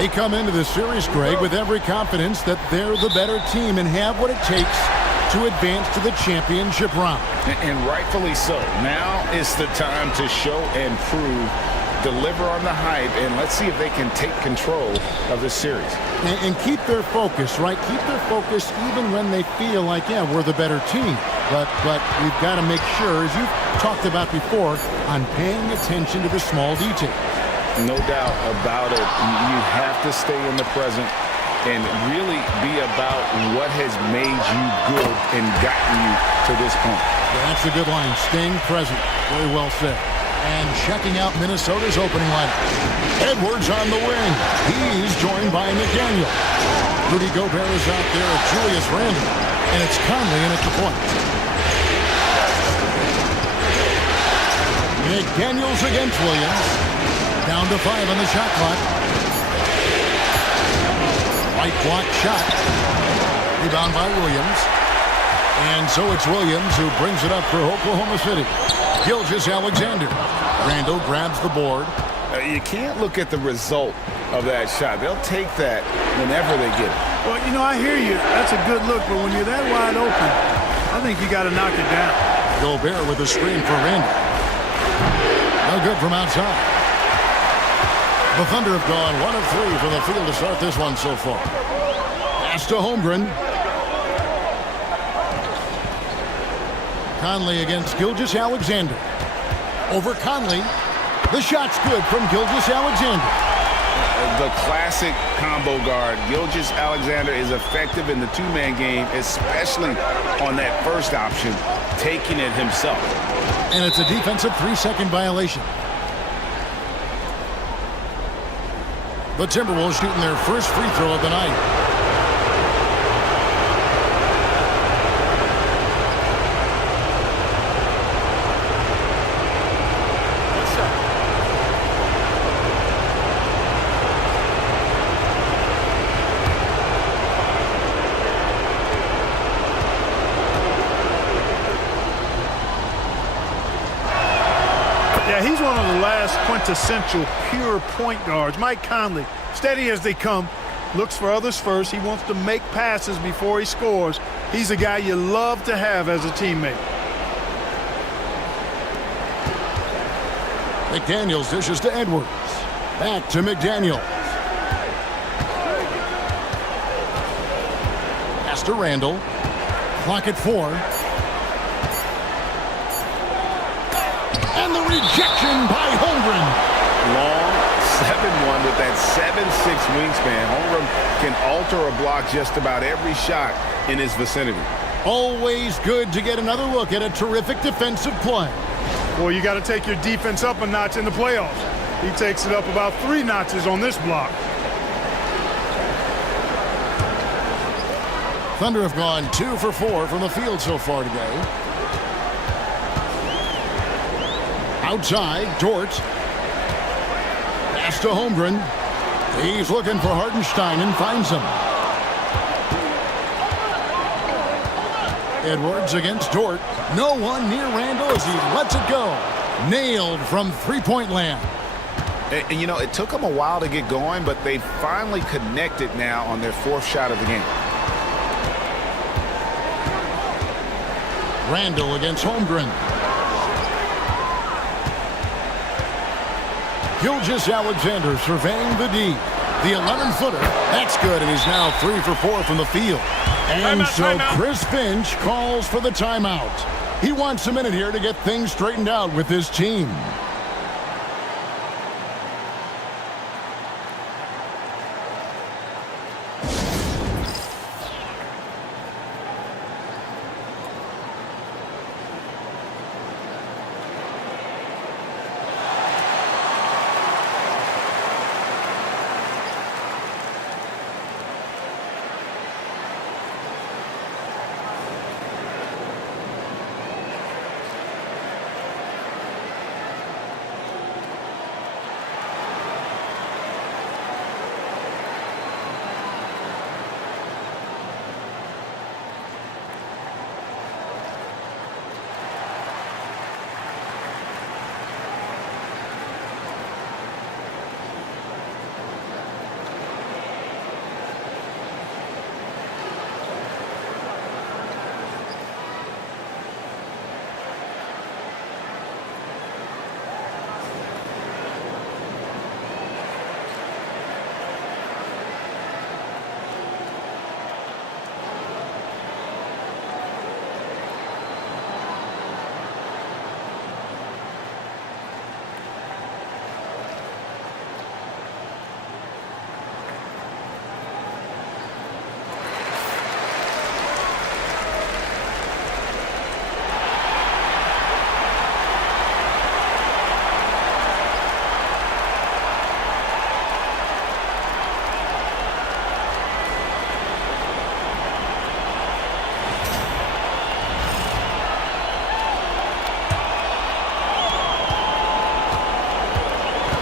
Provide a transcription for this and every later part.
They come into the series, Greg, with every confidence that they're the better team and have what it takes to advance to the championship round. And rightfully so. Now is the time to show and prove, deliver on the hype, and let's see if they can take control of this series. And keep their focus, right? Keep their focus even when they feel like, yeah, we're the better team. But we've got to make sure, as you've talked about before, on paying attention to the small details. No doubt about it. You have to stay in the present and really be about what has made you good and gotten you to this point. Yeah, that's a good line. Staying present. Very well said. And checking out Minnesota's opening lineup. Edwards on the wing. He's joined by McDaniel. Rudy Gobert is out there at Julius Randle. And it's Conley in at the point. McDaniels against Williams. Down to 5 on the shot clock. Right block shot. Rebound by Williams. And so it's Williams who brings it up for Oklahoma City. Gilgeous-Alexander. Randle grabs the board. You can't look at the result of that shot. They'll take that whenever they get it. Well, you know, I hear you. That's a good look, but when you're that wide open, I think you got to knock it down. Gobert with a screen for Randle. No good from outside. The Thunder have gone 1 of 3 from the field to start this one so far. Pass to Holmgren. Conley against Gilgeous-Alexander. Over Conley. The shot's good from Gilgeous-Alexander. The classic combo guard. Gilgeous-Alexander is effective in the two-man game, especially on that first option, taking it himself. And it's a defensive 3-second violation. The Timberwolves shooting their first free throw of the night. Yeah, he's one of the last quintessential pure point guards. Mike Conley, steady as they come, looks for others first. He wants to make passes before he scores. He's a guy you love to have as a teammate. McDaniels dishes to Edwards. Back to McDaniels. Pass to Randle. Clock at 4. And the rejection by Holmgren. Long 7-1 with that 7'6" wingspan. Holmgren can alter a block just about every shot in his vicinity. Always good to get another look at a terrific defensive play. Well, you got to take your defense up a notch in the playoffs. He takes it up about 3 notches on this block. Thunder have gone 2 for 4 from the field so far today. Outside, Dort. Pass to Holmgren. He's looking for Hartenstein and finds him. Edwards against Dort. No one near Randle as he lets it go. Nailed from three-point land. And, you know, it took them a while to get going, but they finally connected now on their 4th shot of the game. Randle against Holmgren. Gilgeous-Alexander surveying the D. The 11-footer. That's good, and he's now 3 for 4 from the field. And timeout. Chris Finch calls for the timeout. He wants a minute here to get things straightened out with his team.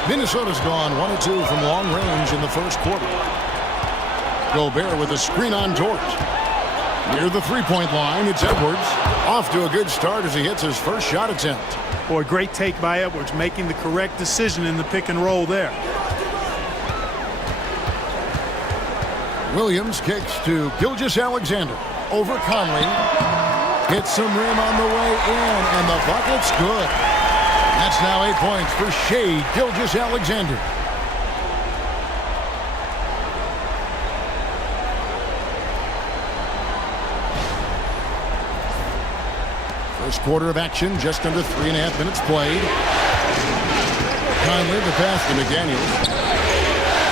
Minnesota's gone 1-2 from long range in the first quarter. Gobert with a screen on Dort. Near the three-point line, it's Edwards. Off to a good start as he hits his first shot attempt. Boy, great take by Edwards, making the correct decision in the pick and roll there. Williams kicks to Gilgeous-Alexander. Over Conley. Hits some rim on the way in, and the bucket's good. That's now 8 points for Shai Gilgeous-Alexander. First quarter of action, just under 3.5 minutes played. Conley, the pass to McDaniels.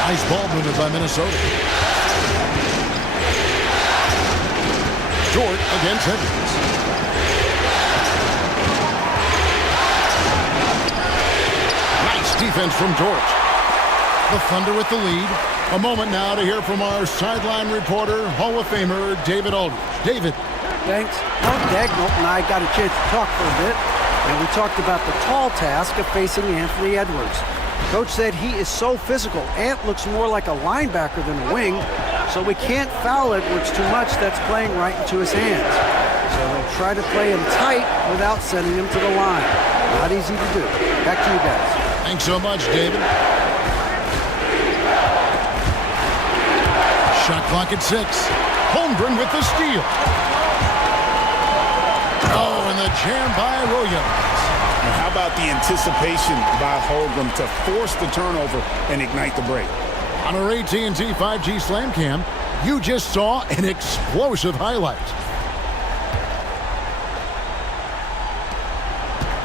Nice ball movement by Minnesota. Dort against Edwards. Nice defense from Dort. The Thunder with the lead. A moment now to hear from our sideline reporter, Hall of Famer David Aldridge. David. Thanks. Well, Dagnall and I got a chance to talk for a bit, and we talked about the tall task of facing Anthony Edwards. Coach said he is so physical. Ant looks more like a linebacker than a wing, so we can't foul Edwards too much. That's playing right into his hands. So they'll try to play him tight without sending him to the line. Not easy to do. Back to you guys. Thanks so much, David. Shot clock at 6. Holmgren with the steal. Oh, and the jam by Williams. How about the anticipation by Holmgren to force the turnover and ignite the break? On our AT&T 5G Slam Cam, you just saw an explosive highlight.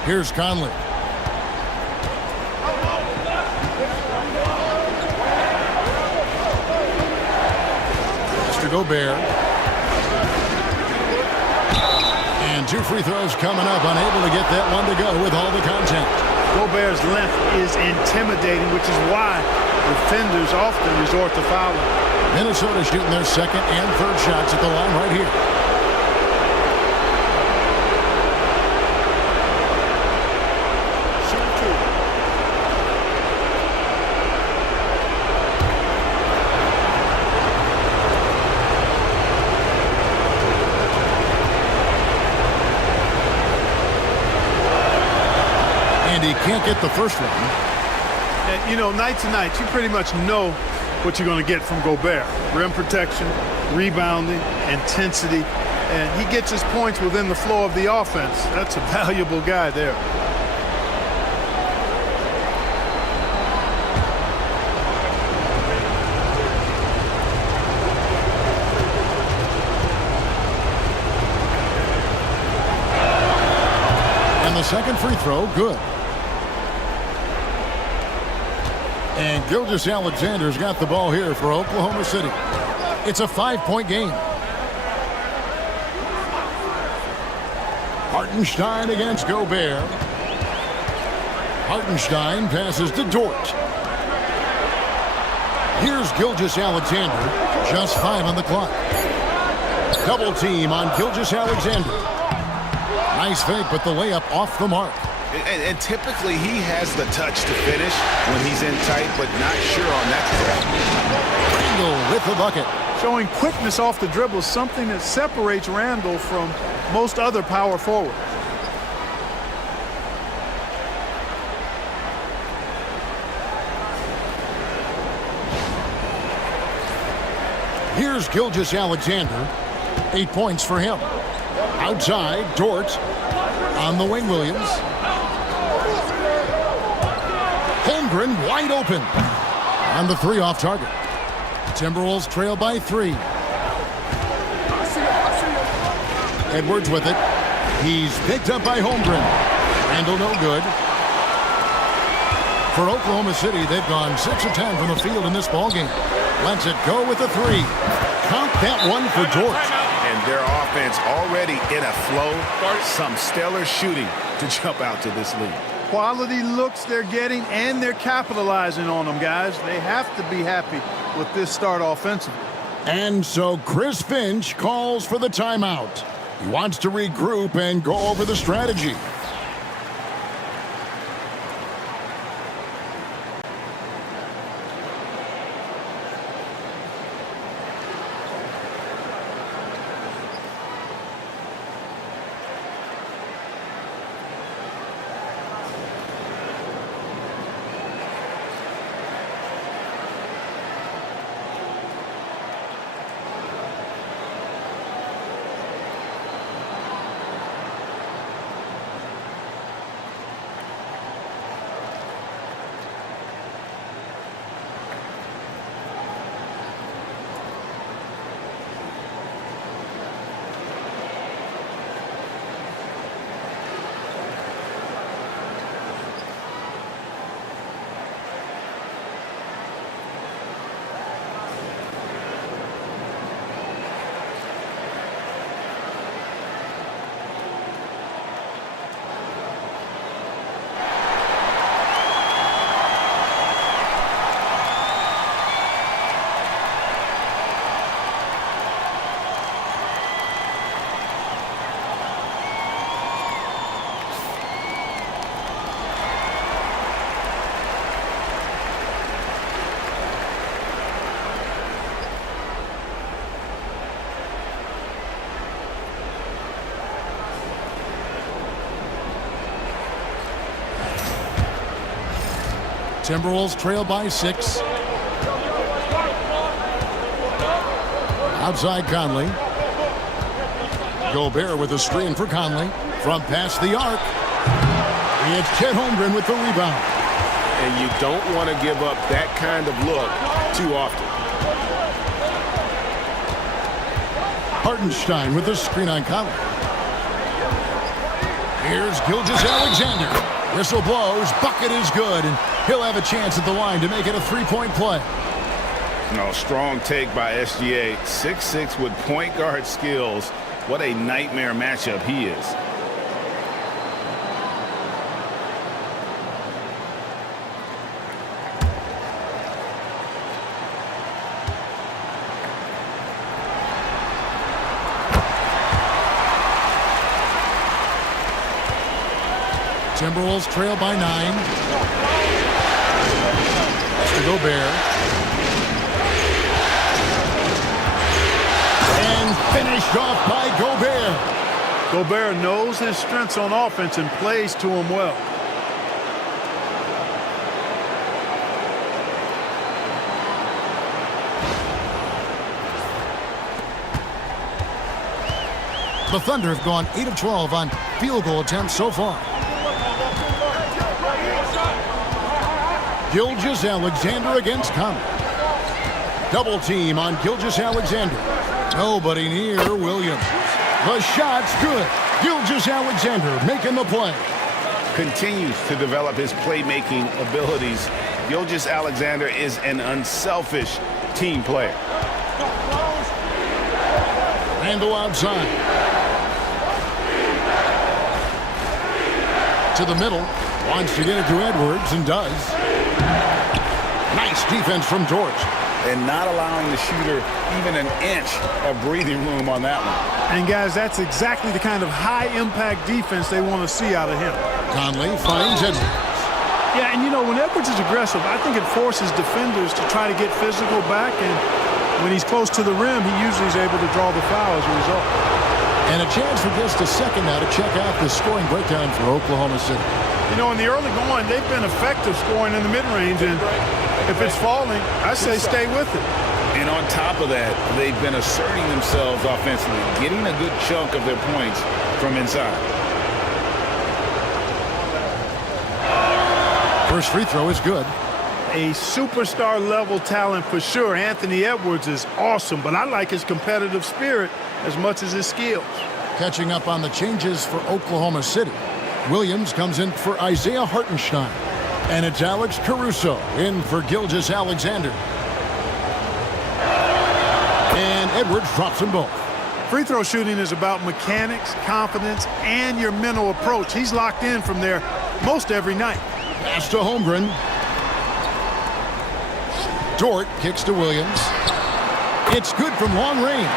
Here's Conley. Mr. Gobert. And 2 free throws coming up, unable to get that one to go with all the contact. Gobert's length is intimidating, which is why defenders often resort to fouling. Minnesota shooting their second and third shots at the line right here. And he can't get the first one. And, you know, night to night, you pretty much know what you're going to get from Gobert. Rim protection, rebounding, intensity, and he gets his points within the flow of the offense. That's a valuable guy there. And the second free throw, good. And Gilgeous-Alexander's got the ball here for Oklahoma City. It's a 5-point game. Hartenstein against Gobert. Hartenstein passes to Dort. Here's Gilgeous-Alexander. Just 5 on the clock. Double team on Gilgeous-Alexander. Nice fake, but the layup off the mark. And typically he has the touch to finish when he's in tight, but not sure on that play. Randall with the bucket. Showing quickness off the dribble is something that separates Randall from most other power forwards. Here's Gilgeous-Alexander. 8 points for him. Outside, Dort. On the wing, Williams. Holmgren wide open. On the 3 off target. Timberwolves trail by 3. Edwards with it. He's picked up by Holmgren. Randall no good. For Oklahoma City, they've gone 6 of 10 from the field in this ballgame. Lets it go with a 3. Count that one for Dort. And their offense already in a flow. Some stellar shooting to jump out to this lead. Quality looks they're getting, and they're capitalizing on them, guys. They have to be happy with this start offensively. And so Chris Finch calls for the timeout. He wants to regroup and go over the strategy. Timberwolves trail by 6. Outside Conley. Gobert with a screen for Conley. From past the arc. It's Chet Holmgren with the rebound. And you don't want to give up that kind of look too often. Hartenstein with the screen on Conley. Here's Gilgeous-Alexander. Whistle blows. Bucket is good. And he'll have a chance at the line to make it a 3-point play. No, strong take by SGA. 6'6" with point guard skills. What a nightmare matchup he is. Timberwolves trail by 9. That's to Gobert. And finished off by Gobert. Gobert knows his strengths on offense and plays to him well. The Thunder have gone 8 of 12 on field goal attempts so far. Gilgeous-Alexander against Conley. Double team on Gilgeous-Alexander. Nobody near Williams. The shot's good. Gilgeous-Alexander making the play. Continues to develop his playmaking abilities. Gilgeous-Alexander is an unselfish team player. Randle outside. To the middle. Wants to get it to Edwards and does. Nice defense from George. And not allowing the shooter even an inch of breathing room on that one. And, guys, that's exactly the kind of high-impact defense they want to see out of him. Conley finds Edwards. Yeah, and, you know, when Edwards is aggressive, I think it forces defenders to try to get physical back. And when he's close to the rim, he usually is able to draw the foul as a result. And a chance for just a second now to check out the scoring breakdown for Oklahoma City. You know, in the early going, they've been effective scoring in the mid-range, and if it's falling, I say stay with it. And on top of that, they've been asserting themselves offensively, getting a good chunk of their points from inside. First free throw is good. A superstar-level talent for sure. Anthony Edwards is awesome, but I like his competitive spirit as much as his skills. Catching up on the changes for Oklahoma City. Williams comes in for Isaiah Hartenstein. And it's Alex Caruso in for Gilgeous-Alexander. And Edwards drops them both. Free throw shooting is about mechanics, confidence, and your mental approach. He's locked in from there most every night. Pass to Holmgren. Dort kicks to Williams. It's good from long range.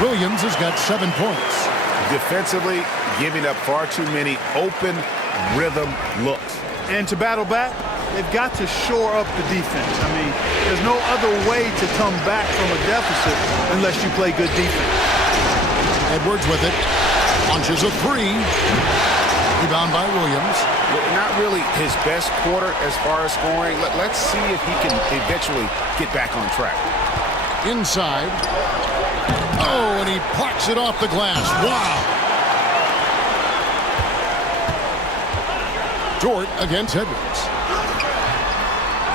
Williams has got 7 points. Defensively, giving up far too many open rhythm looks. And to battle back, they've got to shore up the defense. I mean, there's no other way to come back from a deficit unless you play good defense. Edwards with it. Launches a 3. Rebound by Williams. Not really his best quarter as far as scoring. Let's see if he can eventually get back on track. Inside. Oh, and he plucks it off the glass. Wow. Dort against Edwards.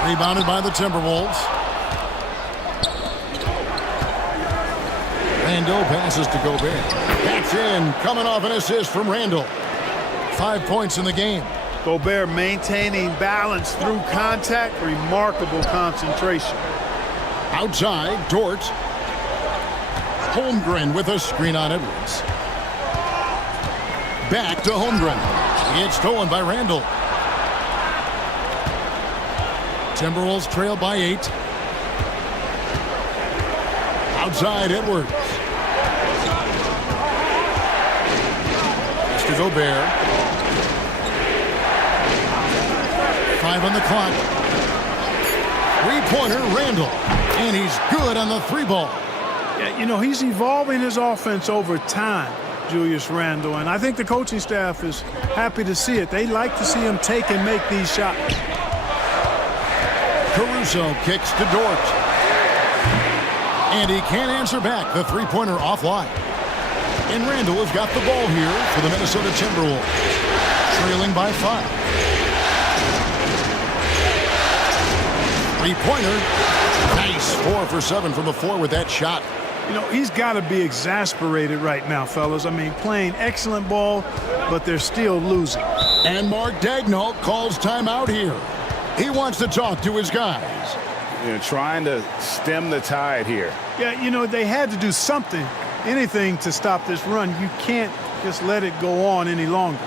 Rebounded by the Timberwolves. Randle passes to Gobert. That's in. Coming off an assist from Randle. 5 points in the game. Gobert maintaining balance through contact. Remarkable concentration. Outside, Dort. Holmgren with a screen on Edwards. Back to Holmgren. It's stolen by Randle. Timberwolves trail by 8. Outside, Edwards. It's to Gobert. 5 on the clock. Three-pointer, Randle. And he's good on the 3-ball. Yeah, you know, he's evolving his offense over time, Julius Randle, and I think the coaching staff is happy to see it. They like to see him take and make these shots. Caruso kicks to Dort. And he can't answer back the three-pointer offline. And Randall has got the ball here for the Minnesota Timberwolves. Trailing by 5. Three-pointer. Nice. 4 for 7 from the floor with that shot. You know, he's got to be exasperated right now, fellas. I mean, playing excellent ball, but they're still losing. And Mark Daigneault calls timeout here. He wants to talk to his guys. You know, trying to stem the tide here. Yeah, you know, they had to do something, anything to stop this run. You can't just let it go on any longer.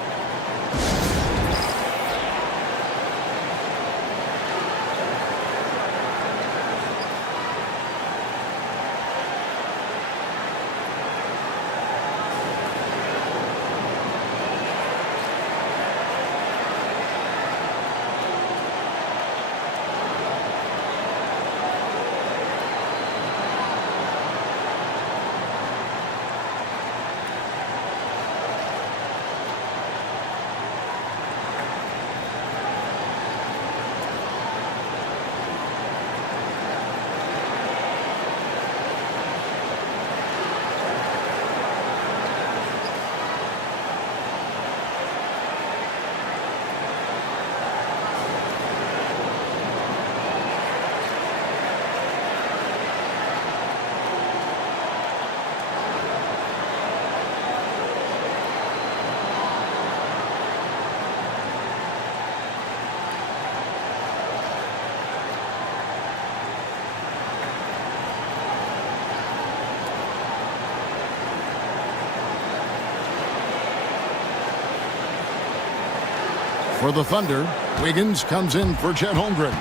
For the Thunder, Wiggins comes in for Chet Holmgren.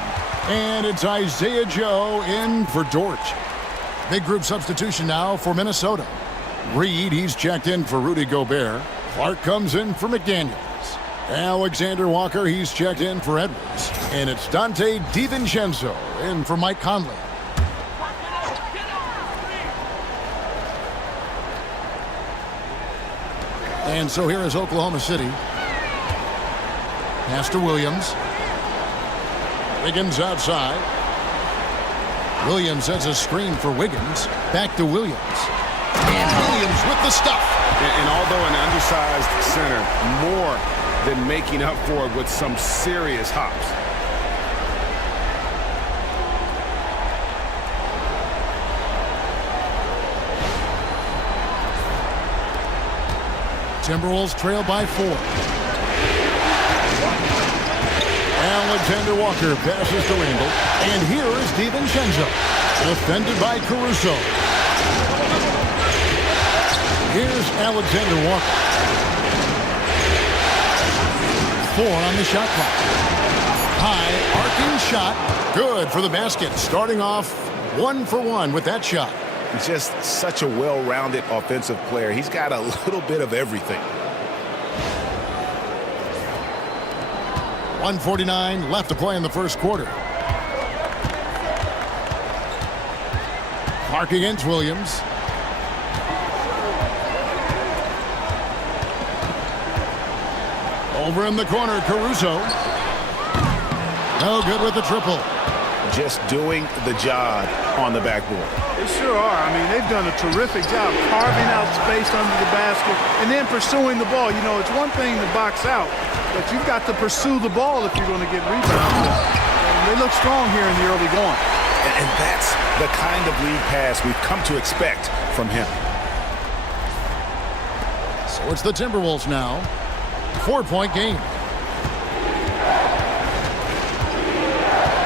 And it's Isaiah Joe in for Dort. Big group substitution now for Minnesota. Reed, he's checked in for Rudy Gobert. Clark comes in for McDaniels. Alexander Walker, he's checked in for Edwards. And it's Dante DiVincenzo in for Mike Conley. And so here is Oklahoma City. Pass to Williams. Wiggins outside. Williams has a screen for Wiggins. Back to Williams. And Williams with the stuff. And although an undersized center, more than making up for it with some serious hops. Timberwolves trail by 4. Alexander Walker passes to Randall. And here is DiVincenzo. Defended by Caruso. Here's Alexander Walker. 4 on the shot clock. High arcing shot. Good for the basket. Starting off 1 for 1 with that shot. He's just such a well-rounded offensive player. He's got a little bit of everything. 1:49 left to play in the first quarter. Clark against Williams. Over in the corner, Caruso. No good with the triple. Just doing the job on the backboard. They sure are. I mean, they've done a terrific job carving out space under the basket and then pursuing the ball. You know, it's one thing to box out, but you've got to pursue the ball if you're going to get rebounds. And they look strong here in the early going. And that's the kind of lead pass we've come to expect from him. So it's the Timberwolves now. 4-point game.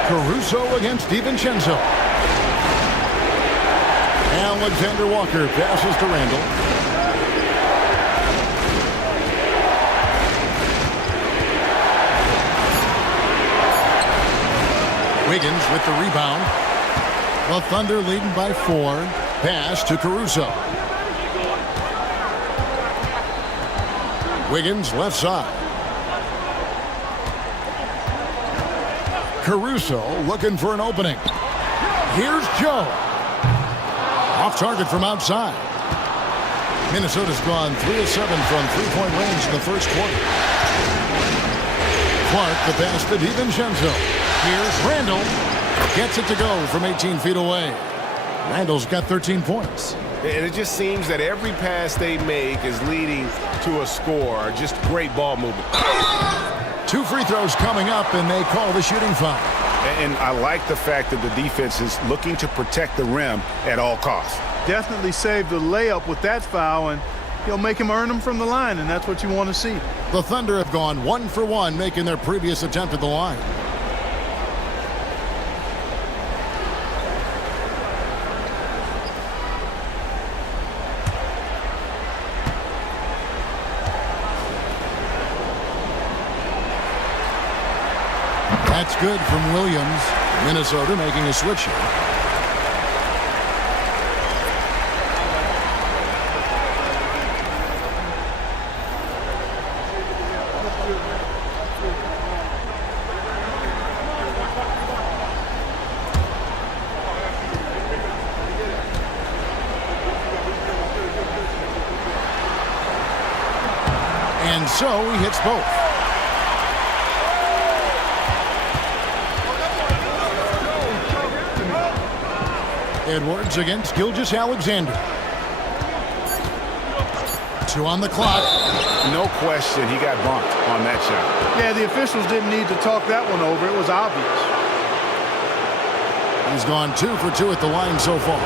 Caruso against DiVincenzo. Alexander Walker passes to Randall. Wiggins with the rebound. The Thunder leading by 4. Pass to Caruso. Wiggins left side. Caruso looking for an opening. Here's Joe. Off target from outside. Minnesota's gone 3 of 7 from three-point range in the first quarter. Clark the pass to DiVincenzo. Here's Randall. Gets it to go from 18 feet away. Randall's got 13 points. And it just seems that every pass they make is leading to a score. Just great ball movement. 2 free throws coming up, and they call the shooting foul. And I like the fact that the defense is looking to protect the rim at all costs. Definitely saved the layup with that foul, and he'll make him earn them from the line, and that's what you want to see. The Thunder have gone 1 for 1, making their previous attempt at the line. That's good from Williams. Minnesota making a switch here. And so he hits both. Edwards against Gilgeous-Alexander. 2 on the clock. No question he got bumped on that shot. Yeah, the officials didn't need to talk that one over. It was obvious. He's gone 2 for 2 at the line so far.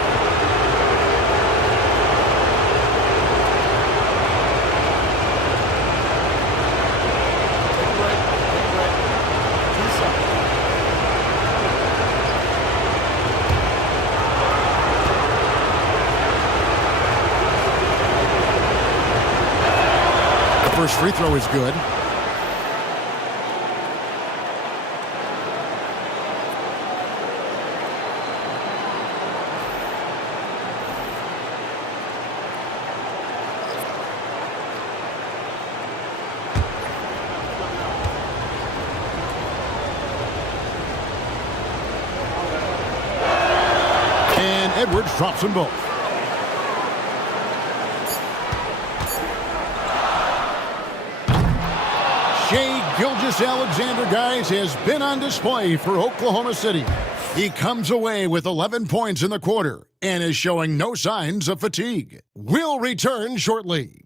First free throw is good. And Edwards drops them both. Gilgeous-Alexander, guys, has been on display for Oklahoma City. He comes away with 11 points in the quarter and is showing no signs of fatigue. We'll return shortly.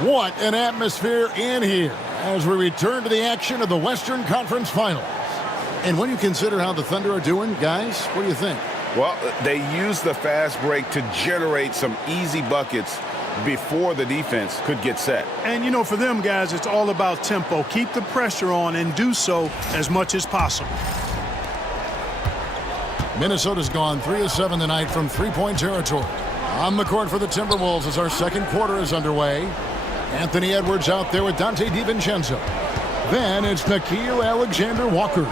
What an atmosphere in here as we return to the action of the Western Conference Finals. And when you consider how the Thunder are doing, guys, what do you think? Well, they used the fast break to generate some easy buckets before the defense could get set. And, you know, for them, guys, it's all about tempo. Keep the pressure on and do so as much as possible. Minnesota's gone 3 of 7 tonight from three-point territory. On the court for the Timberwolves as our second quarter is underway. Anthony Edwards out there with Dante DiVincenzo. Then it's Nickeil Alexander-Walker.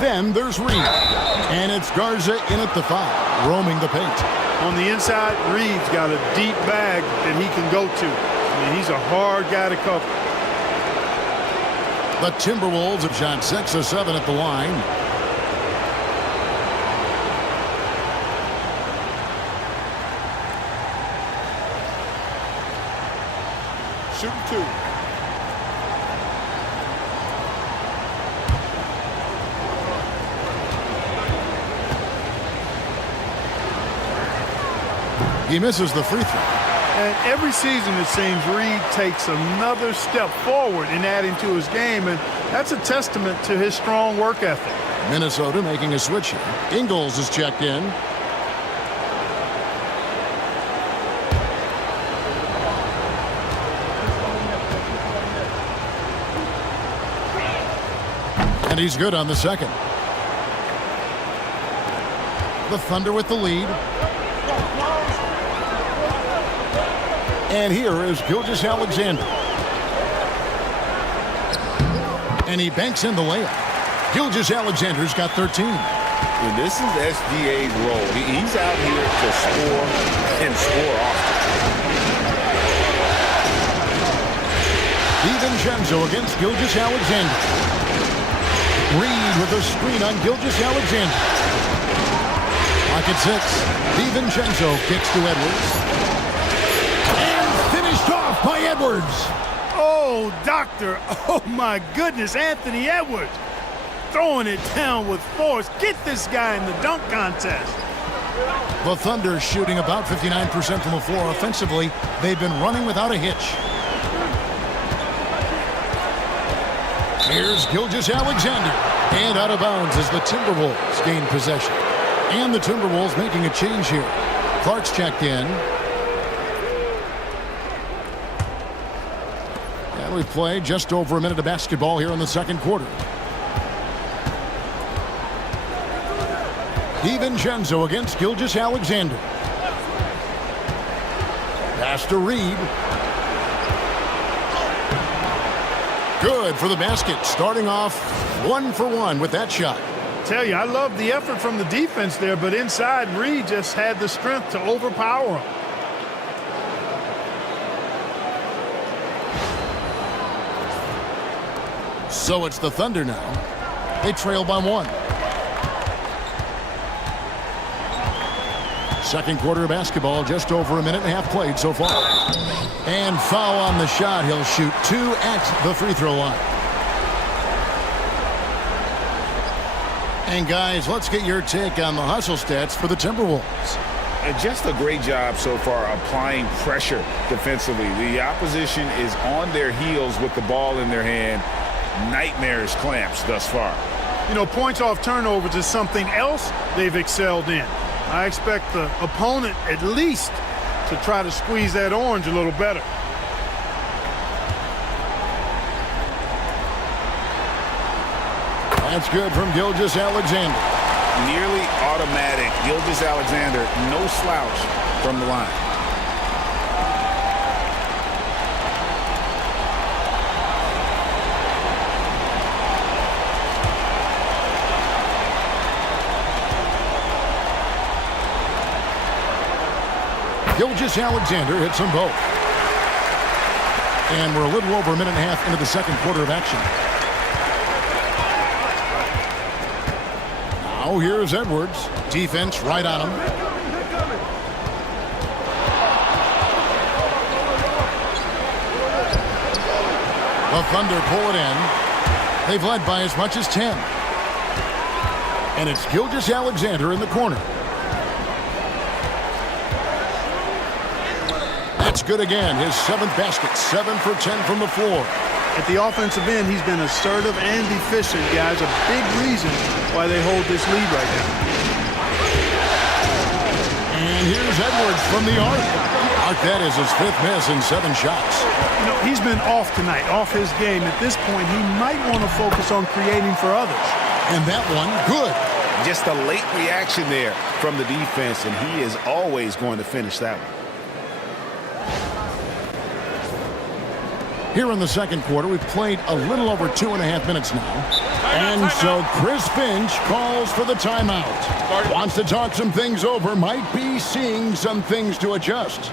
Then there's Reed. And it's Garza in at the 5, roaming the paint. On the inside, Reed's got a deep bag that he can go to. I mean, he's a hard guy to cover. The Timberwolves have shot 6 of 7 at the line. Shooting 2. He misses the free throw. And every season, it seems, Reed takes another step forward in adding to his game, and that's a testament to his strong work ethic. Minnesota making a switch here. Ingles is checked in. And he's good on the second. The Thunder with the lead. And here is Gilgeous-Alexander. And he banks in the layup. Gilgeous-Alexander's got 13. And this is SGA's role. He's out here to score and score often. DiVincenzo against Gilgeous-Alexander. Reed with a screen on Gilgeous-Alexander. Pocket 6. DiVincenzo kicks to Edwards. And finished off by Edwards. Oh, doctor. Oh, my goodness. Anthony Edwards throwing it down with force. Get this guy in the dunk contest. The Thunder shooting about 59% from the floor. Offensively, they've been running without a hitch. Here's Gilgeous-Alexander. And out of bounds as the Timberwolves gain possession. And the Timberwolves making a change here. Clark's checked in. And we've played just over a minute of basketball here in the second quarter. DiVincenzo against Gilgeous-Alexander. Pass to Reed. Good for the basket. Starting off 1 for 1 with that shot. Tell you, I love the effort from the defense there, but inside, Reed just had the strength to overpower him. So it's the Thunder now. They trail by 1. Second quarter of basketball, just over a minute and a half played so far. And foul on the shot. He'll shoot 2 at the free throw line. And guys, let's get your take on the hustle stats for the Timberwolves. Just a great job so far applying pressure defensively. The opposition is on their heels with the ball in their hand. Nightmarish clamps thus far. You know, points off turnovers is something else they've excelled in. I expect the opponent at least to try to squeeze that orange a little better. That's good from Gilgeous-Alexander. Nearly automatic. Gilgeous-Alexander, no slouch from the line. Gilgeous-Alexander hits them both. And we're a little over a minute and a half into the second quarter of action. Now here's Edwards. Defense right on him. The Thunder pull it in. They've led by as much as 10. And it's Gilgeous-Alexander in the corner. That's good again. His 7th basket. 7 for 10 from the floor. At the offensive end, he's been assertive and efficient, guys. A big reason why they hold this lead right now. And here's Edwards from the arc. That is his 5th miss in 7 shots. You know, he's been off tonight, off his game. At this point, he might want to focus on creating for others. And that one, good. Just a late reaction there from the defense, and he is always going to finish that one. Here in the second quarter, we've played a little over 2.5 minutes now. And so Chris Finch calls for the timeout. Wants to talk some things over, might be seeing some things to adjust.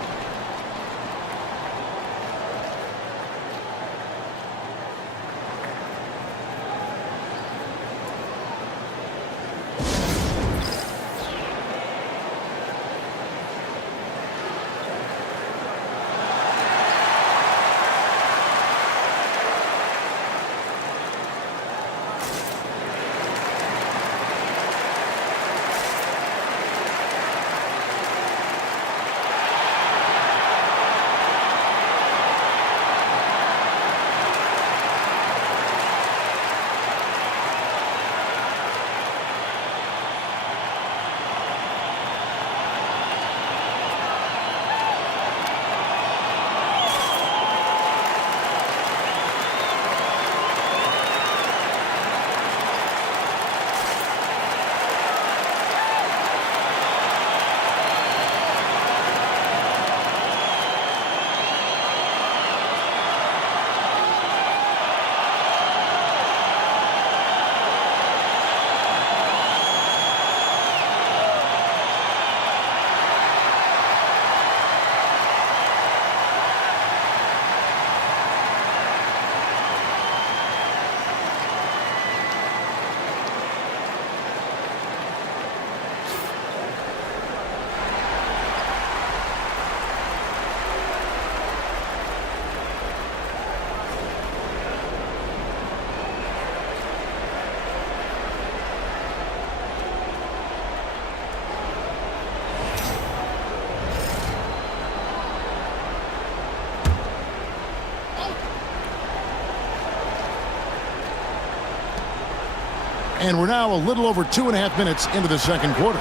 And we're now a little over 2.5 minutes into the second quarter.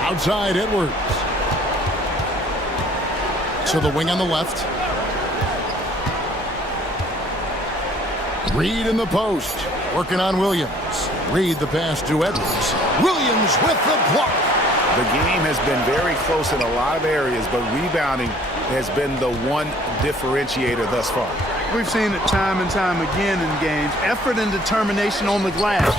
Outside Edwards. So the wing on the left. Reed in the post. Working on Williams. Reed the pass to Edwards. Williams with the block. The game has been very close in a lot of areas, but rebounding has been the one differentiator thus far. We've seen it time and time again in games. Effort and determination on the glass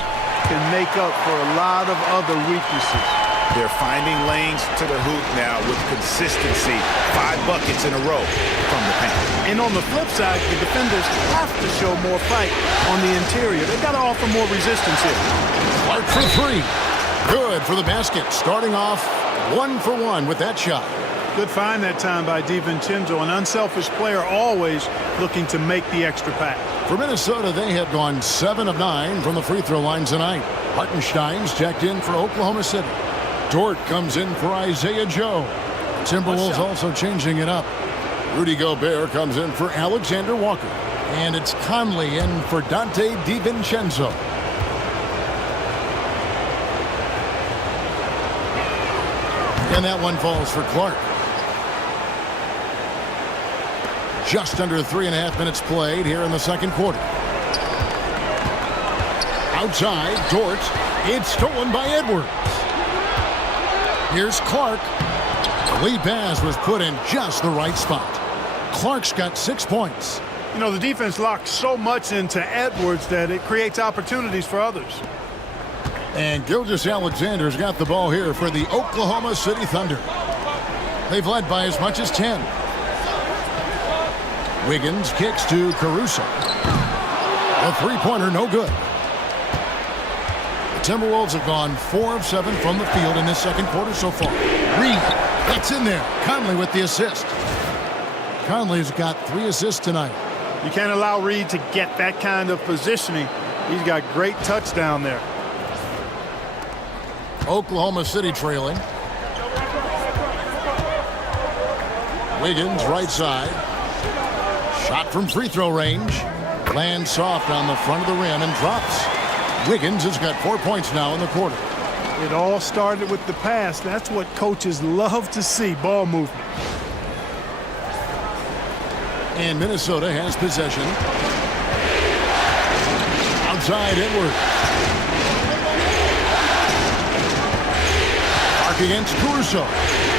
can make up for a lot of other weaknesses. They're finding lanes to the hoop now with consistency. 5 buckets in a row from the paint. And on the flip side, the defenders have to show more fight on the interior. They've got to offer more resistance here. Clark for 3. Good for the basket. Starting off 1 for 1 with that shot. Good find that time by DiVincenzo. An unselfish player, always looking to make the extra pass. For Minnesota, they have gone 7 of 9 from the free throw line tonight. Hartenstein's checked in for Oklahoma City. Dort comes in for Isaiah Joe. Timberwolves also changing it up. Rudy Gobert comes in for Alexander Walker. And it's Conley in for Dante DiVincenzo. And that one falls for Clark. Just under 3.5 minutes played here in the second quarter. Outside, Dort. It's stolen by Edwards. Here's Clark. Lead pass was put in just the right spot. Clark's got 6 points. You know, the defense locks so much into Edwards that it creates opportunities for others. And Gilgeous-Alexander's got the ball here for the Oklahoma City Thunder. They've led by as much as 10. Wiggins kicks to Caruso. A three-pointer, no good. The Timberwolves have gone 4 of 7 from the field in this second quarter so far. Reed, that's in there. Conley with the assist. Conley's got 3 assists tonight. You can't allow Reed to get that kind of positioning. He's got great touch down there. Oklahoma City trailing. Wiggins right side. Shot from free throw range. Lands soft on the front of the rim and drops. Wiggins has got 4 points now in the quarter. It all started with the pass. That's what coaches love to see, ball movement. And Minnesota has possession. Outside Edwards. Clark against Caruso.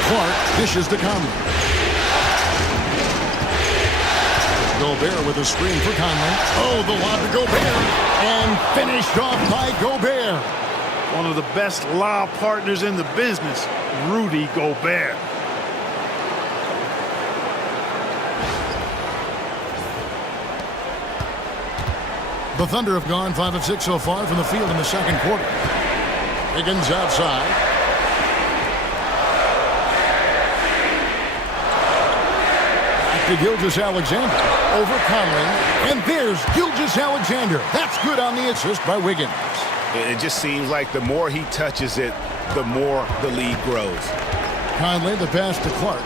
Clark dishes to Conley. Gobert with a screen for Conley. Oh, the lob to Gobert. And finished off by Gobert. One of the best lob partners in the business, Rudy Gobert. The Thunder have gone 5 of 6 so far from the field in the second quarter. Wiggins outside. Back to Gilgeous-Alexander. Over Conley. And there's Gilgeous-Alexander. That's good on the assist by Wiggins. It just seems like the more he touches it, the more the lead grows. Conley, the pass to Clark.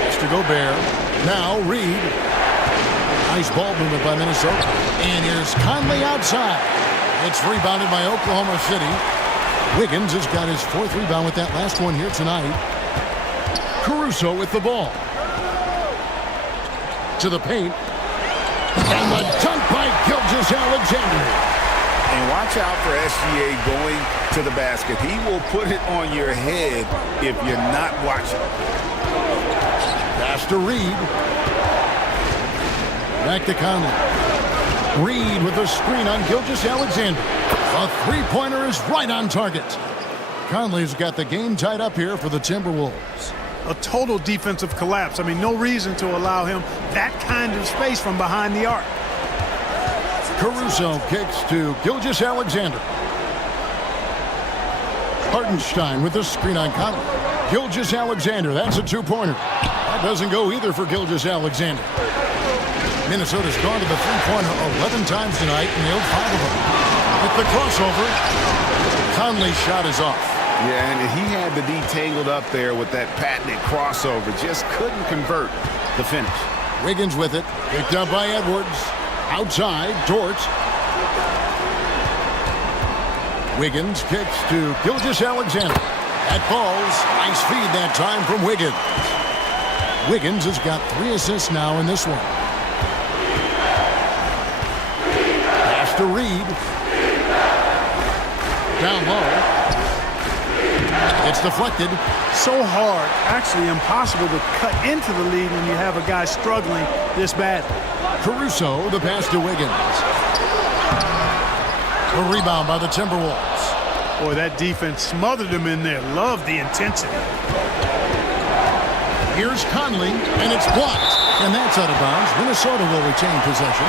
Pass to Gobert. Now Reed. Nice ball movement by Minnesota. And here's Conley outside. It's rebounded by Oklahoma City. Wiggins has got his 4th rebound with that last one here tonight. Caruso with the ball. To the paint. And the dunk by Gilgeous-Alexander. And watch out for SGA going to the basket. He will put it on your head if you're not watching. Pass to Reed. Back to Conley. Reed with a screen on Gilgeous-Alexander. A three-pointer is right on target. Conley's got the game tied up here for the Timberwolves. A total defensive collapse. I mean, no reason to allow him that kind of space from behind the arc. Caruso kicks to Gilgeous-Alexander. Hartenstein with the screen on Conley. Gilgeous-Alexander, that's a two-pointer. That doesn't go either for Gilgeous-Alexander. Minnesota's gone to the three-pointer 11 times tonight and nailed 5 of them. With the crossover, Conley's shot is off. Yeah, and he had the D tangled up there with that patented crossover. Just couldn't convert the finish. Wiggins with it. Picked up by Edwards. Outside, Dort. Wiggins kicks to Gilgeous-Alexander. That falls. Nice feed that time from Wiggins. Wiggins has got 3 assists now in this one. Pass to Reed. Down low. It's deflected. So hard, actually impossible to cut into the lead when you have a guy struggling this bad. Caruso, the pass to Wiggins. A rebound by the Timberwolves. Boy, that defense smothered him in there. Love the intensity. Here's Conley, and it's blocked. And that's out of bounds. Minnesota will retain possession.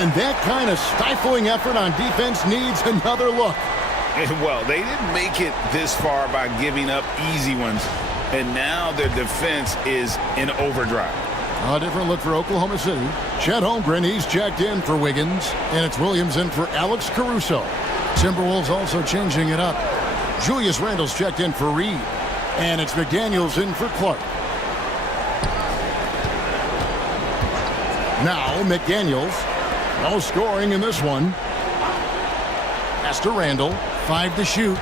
And that kind of stifling effort on defense needs another look. Well, they didn't make it this far by giving up easy ones, and now their defense is in overdrive. A different look for Oklahoma City. Chet Holmgren, he's checked in for Wiggins, and it's Williams in for Alex Caruso. Timberwolves also changing it up. Julius Randle's checked in for Reed, and it's McDaniels in for Clark. Now McDaniels, no scoring in this one. Pass to Randle. 5 to shoot.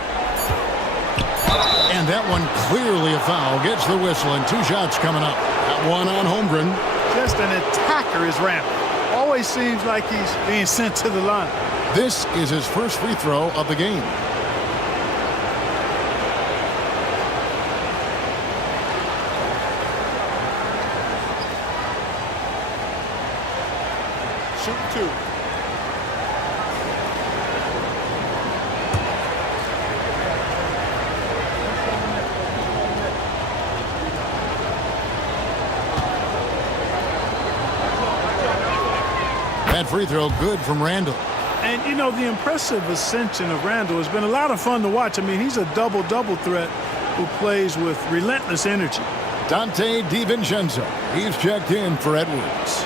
And that one clearly a foul. Gets the whistle, and 2 shots coming up. That one on Holmgren. Just an attacker is Randle. Always seems like he's being sent to the line. This is his first free throw of the game. Shoot 2. That free throw good from Randle. And, you know, the impressive ascension of Randle has been a lot of fun to watch. I mean, he's a double-double threat who plays with relentless energy. Dante DiVincenzo. He's checked in for Edwards.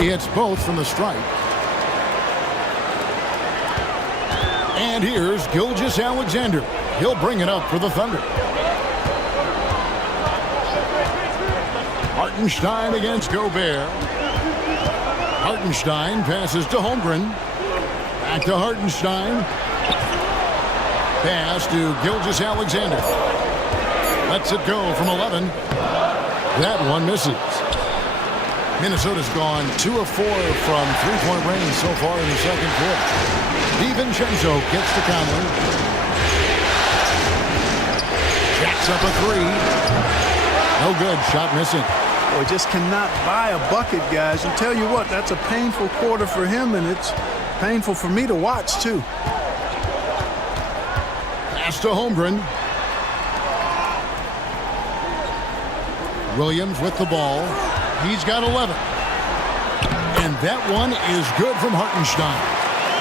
He hits both from the stripe. And here's Gilgeous-Alexander. He'll bring it up for the Thunder. Hartenstein against Gobert. Hartenstein passes to Holmgren. Back to Hartenstein. Pass to Gilgeous-Alexander. Lets it go from 11. That one misses. Minnesota's gone 2 of 4 from three-point range so far in the second quarter. DiVincenzo gets to Conley. Jacks up a 3. No good. Shot missing. Boy, just cannot buy a bucket, guys. And tell you what, that's a painful quarter for him, and it's painful for me to watch, too. Pass to Holmgren. Williams with the ball. He's got 11. And that one is good from Hartenstein.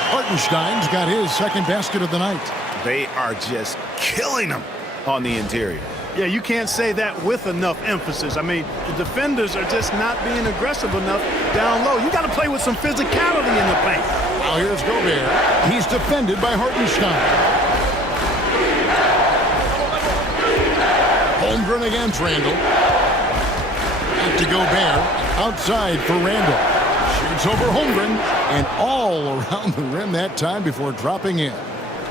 Hartenstein's got his second basket of the night. They are just killing them on the interior. Yeah, you can't say that with enough emphasis. I mean, the defenders are just not being aggressive enough down low. You got to play with some physicality in the paint. Now here's Gobert. He's defended by Hartenstein. Holmgren against Randle. Back to Gobert. Outside for Randle. Shoots over Holmgren. And all around the rim that time before dropping in.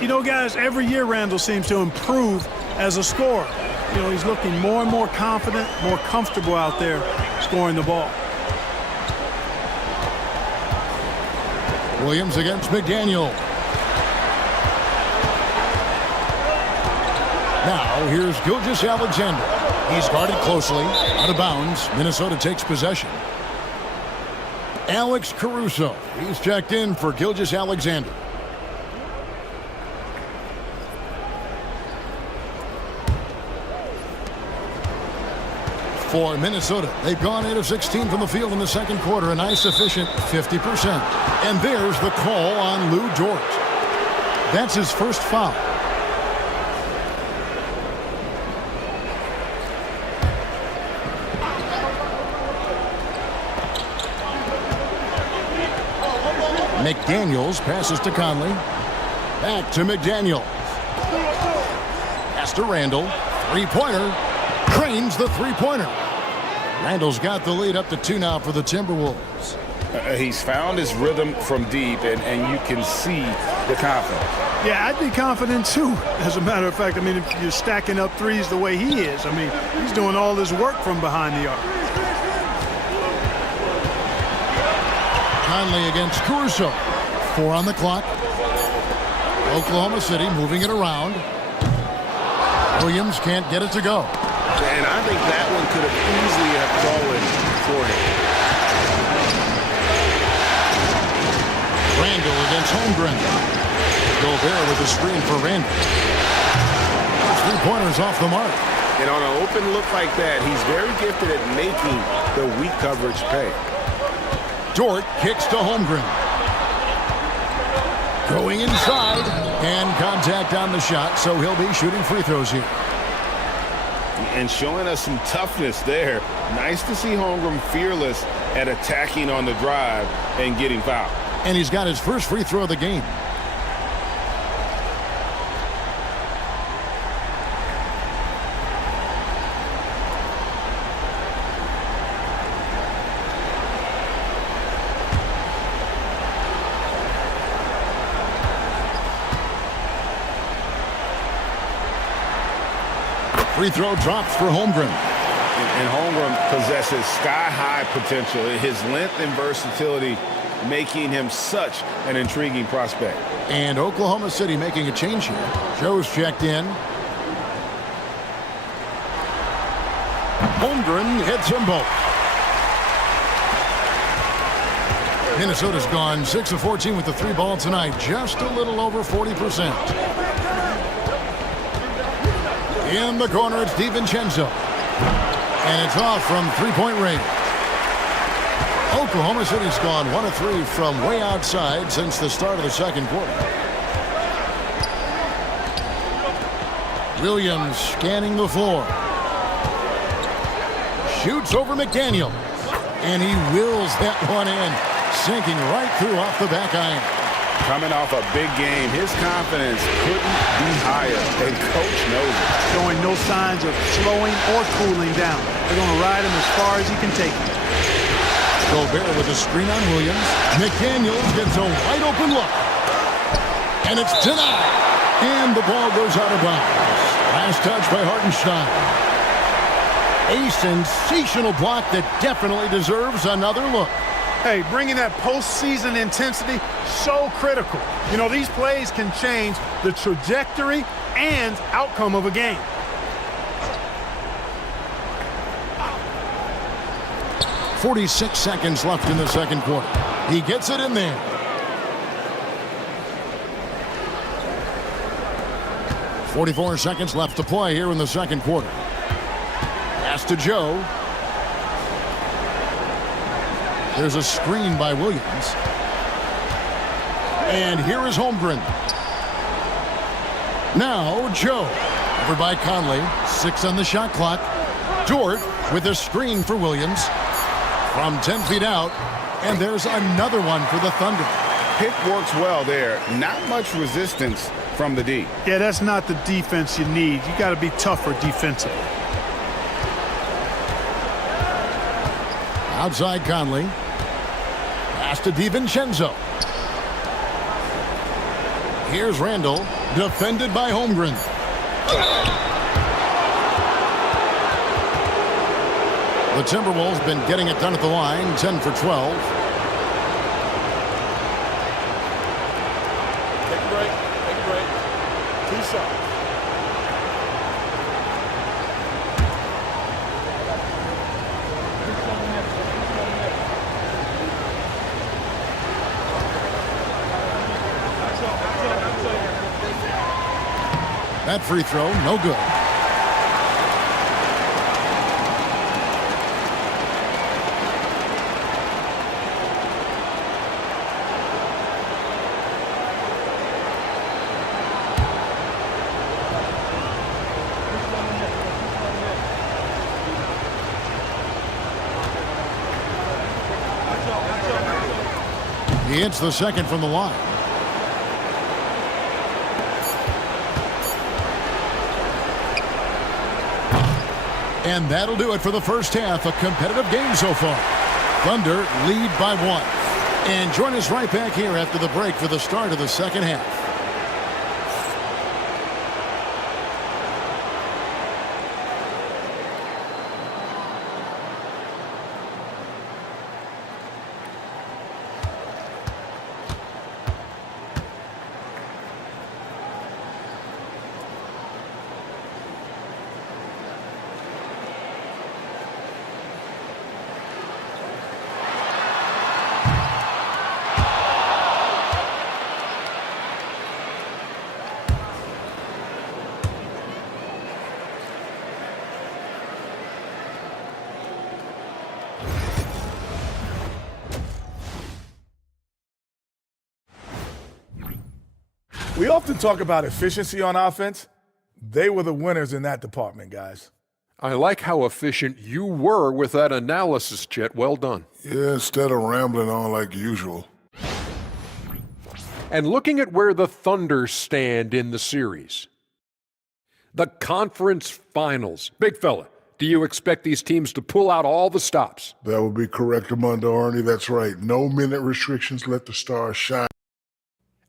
You know, guys, every year Randle seems to improve as a scorer. You know, he's looking more and more confident, more comfortable out there scoring the ball. Williams against McDaniel. Now here's Gilgeous-Alexander. He's guarded closely. Out of bounds. Minnesota takes possession. Alex Caruso. He's checked in for Gilgeous-Alexander. For Minnesota, they've gone 8 of 16 from the field in the second quarter, a nice efficient 50%. And there's the call on Lou Dort. That's his first foul. McDaniels passes to Conley. Back to McDaniels. Pass to Randall. Three-pointer. Drains the three-pointer. Randall's got the lead up to 2 now for the Timberwolves. He's found his rhythm from deep, and you can see the confidence. Yeah, I'd be confident too. As a matter of fact, I mean, if you're stacking up threes the way he is, I mean, he's doing all this work from behind the arc. Conley against Caruso. 4 on the clock. Oklahoma City moving it around. Williams can't get it to go. And I think that one could have easily have fallen for him. Randall against Holmgren. Gobert with a screen for Randall. Three-pointers off the mark. And on an open look like that, he's very gifted at making the weak coverage pay. Dort kicks to Holmgren. Going inside, and contact on the shot, so he'll be shooting free throws here. And showing us some toughness there. Nice to see Holmgren fearless at attacking on the drive and getting fouled. And he's got his first free throw of the game. Free throw drops for Holmgren. And Holmgren possesses sky-high potential. His length and versatility making him such an intriguing prospect. And Oklahoma City making a change here. Joe's checked in. Holmgren hits them both. Minnesota's gone 6 of 14 with the 3 ball tonight. Just a little over 40%. In the corner, it's DiVincenzo. And it's off from three-point range. Oklahoma City's gone 1 of 3 from way outside since the start of the second quarter. Williams scanning the floor. Shoots over McDaniel. And he wills that one in. Sinking right through off the back iron. Coming off a big game, his confidence couldn't be higher, and coach knows it. Showing no signs of slowing or cooling down. They're going to ride him as far as he can take him. Gobert with a screen on Williams. McDaniels gets a wide open look. And it's denied. And the ball goes out of bounds. Last touch by Hartenstein. A sensational block that definitely deserves another look. Hey, bringing that postseason intensity, so critical. You know, these plays can change the trajectory and outcome of a game. .46 seconds left in the second quarter. He gets it in there. .44 seconds left to play here in the second quarter. Pass to Joe. There's a screen by Williams. And here is Holmgren. Now Joe. Over by Conley. 6 on the shot clock. Dort with a screen for Williams. From 10 feet out. And there's another one for the Thunder. Pick works well there. Not much resistance from the D. Yeah, that's not the defense you need. You got to be tougher defensively. Outside Conley. Pass to DiVincenzo. Here's Randall. Defended by Holmgren. The Timberwolves been getting it done at the line. 10 for 12. Take a break. Take a break. 2 shots. That free throw, no good. He hits the second from the line. And that'll do it for the first half. A competitive game so far. Thunder lead by 1. And join us right back here after the break for the start of the second half. We often talk about efficiency on offense. They were the winners in that department, guys. I like how efficient you were with that analysis, Chet. Well done. Yeah, instead of rambling on like usual. And looking at where the Thunder stand in the series. The conference finals. Big fella, do you expect these teams to pull out all the stops? That would be correct, Armando Arnie. That's right. No minute restrictions. Let the stars shine.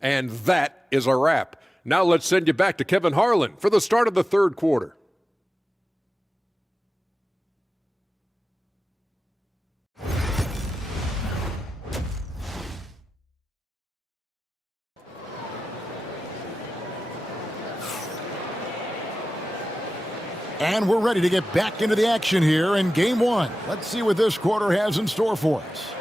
And that is a wrap. Now let's send you back to Kevin Harlan for the start of the third quarter. And we're ready to get back into the action here in Game 1. Let's see what this quarter has in store for us.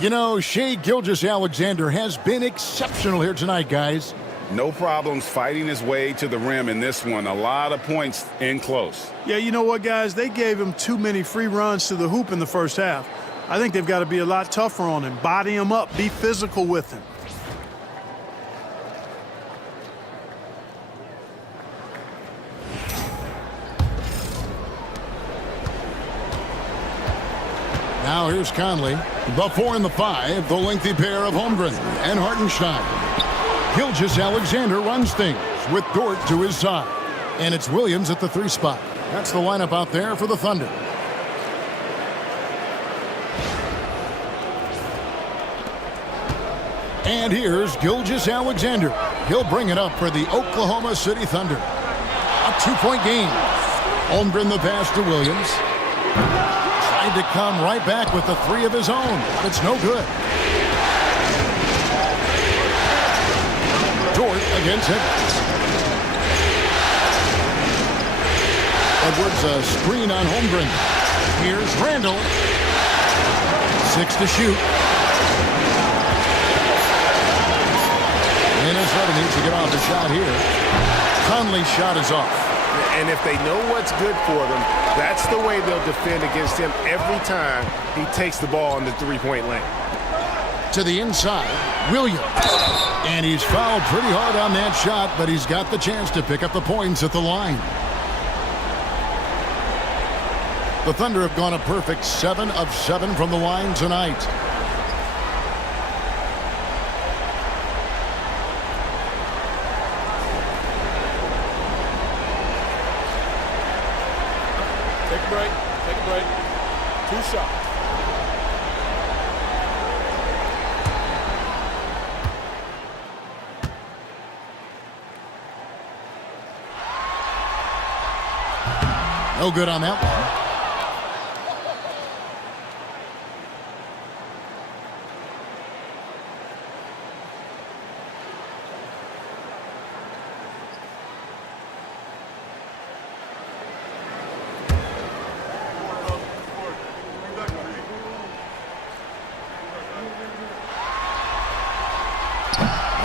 You know, Shai Gilgeous-Alexander has been exceptional here tonight, guys. No problems fighting his way to the rim in this one. A lot of points in close. Yeah, you know what, guys? They gave him too many free runs to the hoop in the first half. I think they've got to be a lot tougher on him. Body him up. Be physical with him. Now here's Conley. The 4 and the 5, the lengthy pair of Holmgren and Hartenstein. Gilgeous-Alexander runs things with Dort to his side. And it's Williams at the 3 spot. That's the lineup out there for the Thunder. And here's Gilgeous-Alexander. He'll bring it up for the Oklahoma City Thunder. A 2-point game. Holmgren the pass to Williams. Tried to come right back with the 3 of his own, but it's no good. Dort against Edwards. Edwards a screen on Holmgren. Here's Randall. 6 to shoot. Minnesota needs to get off the shot here. Conley's shot is off. And if they know what's good for them, that's the way they'll defend against him every time he takes the ball in the three-point lane. To the inside, Williams. And he's fouled pretty hard on that shot, but he's got the chance to pick up the points at the line. The Thunder have gone a perfect 7 of 7 from the line tonight. Take a break. Take a break. 2 shots. No good on that one.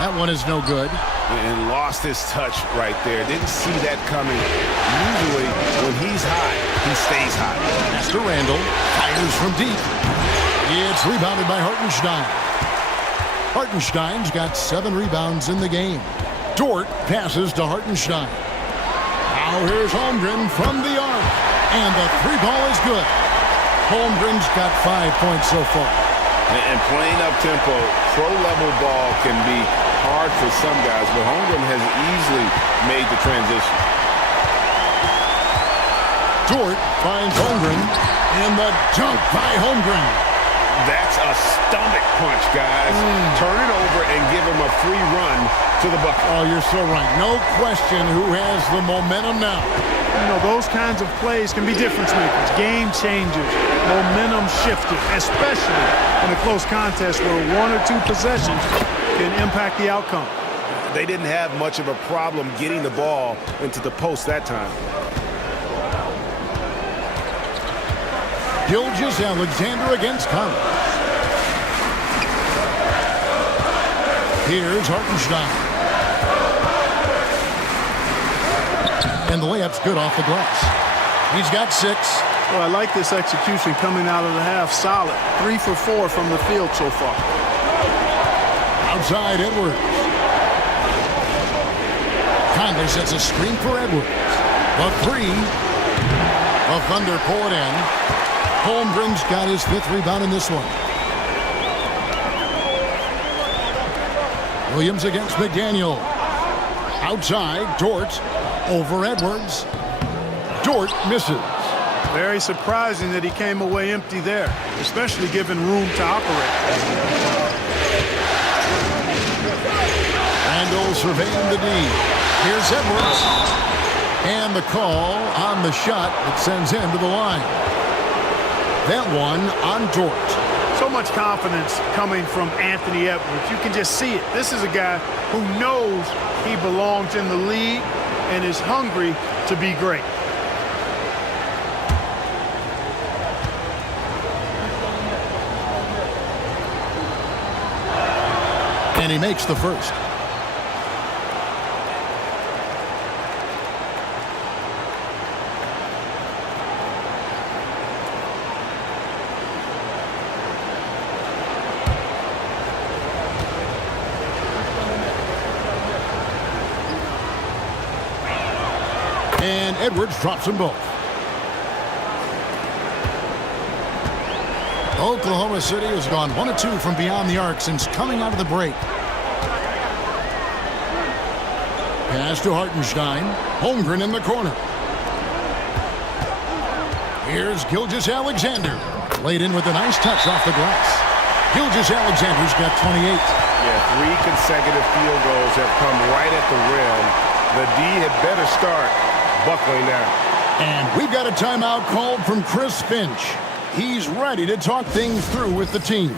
That one is no good. And lost his touch right there. Didn't see that coming. Usually, when he's hot, he stays hot. Mr. Randall fires from deep. It's rebounded by Hartenstein. Hartenstein's got 7 rebounds in the game. Dort passes to Hartenstein. Now here's Holmgren from the arc. And the 3 ball is good. Holmgren's got 5 points so far. And playing up-tempo, pro-level ball can be hard for some guys, but Holmgren has easily made the transition. Dort finds Holmgren, and the dunk by Holmgren. That's a stomach punch, guys. Turn it over and give him a free run to the bucket. Oh, you're so right. No question who has the momentum now. You know, those kinds of plays can be difference makers, game changers, momentum shifters, especially in a close contest where one or two possessions can impact the outcome. They didn't have much of a problem getting the ball into the post that time. Gilgeous-Alexander against Conley. Here's Hartenstein. And the layup's good off the glass. He's got 6. Well, I like this execution coming out of the half. Solid. 3 for 4 from the field so far. Outside Edwards. Conley sets a screen for Edwards. The 3. The Thunder pull it in. Holmgren's got his 5th rebound in this one. Williams against McDaniel. Outside, Dort over Edwards. Dort misses. Very surprising that he came away empty there, especially given room to operate. Randall surveying the D. Here's Edwards. And the call on the shot that sends him to the line. That one on Dort. So much confidence coming from Anthony Edwards. You can just see it. This is a guy who knows he belongs in the league and is hungry to be great. And he makes the first. And Edwards drops them both. Oklahoma City has gone 1 of 2 from beyond the arc since coming out of the break. Pass to Hartenstein. Holmgren in the corner. Here's Gilgeous-Alexander. Laid in with a nice touch off the glass. Gilgeous-Alexander's got 28. Yeah, 3 consecutive field goals have come right at the rim. The D had better start buckling down. And we've got a timeout called from Chris Finch. He's ready to talk things through with the team.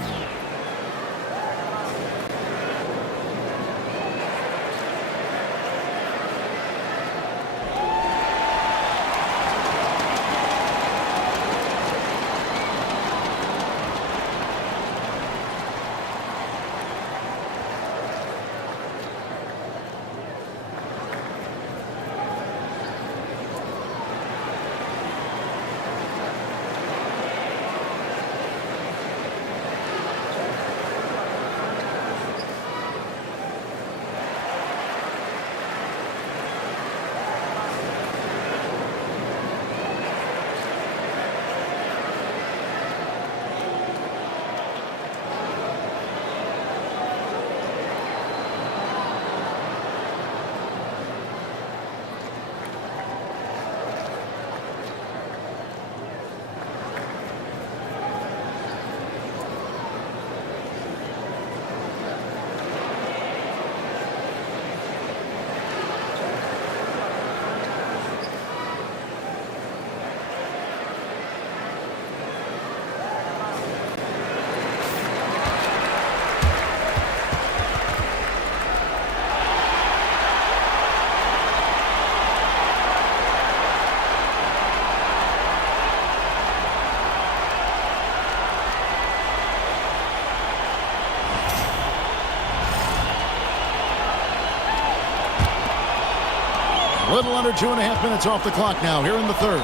A little under 2.5 minutes off the clock now here in the third.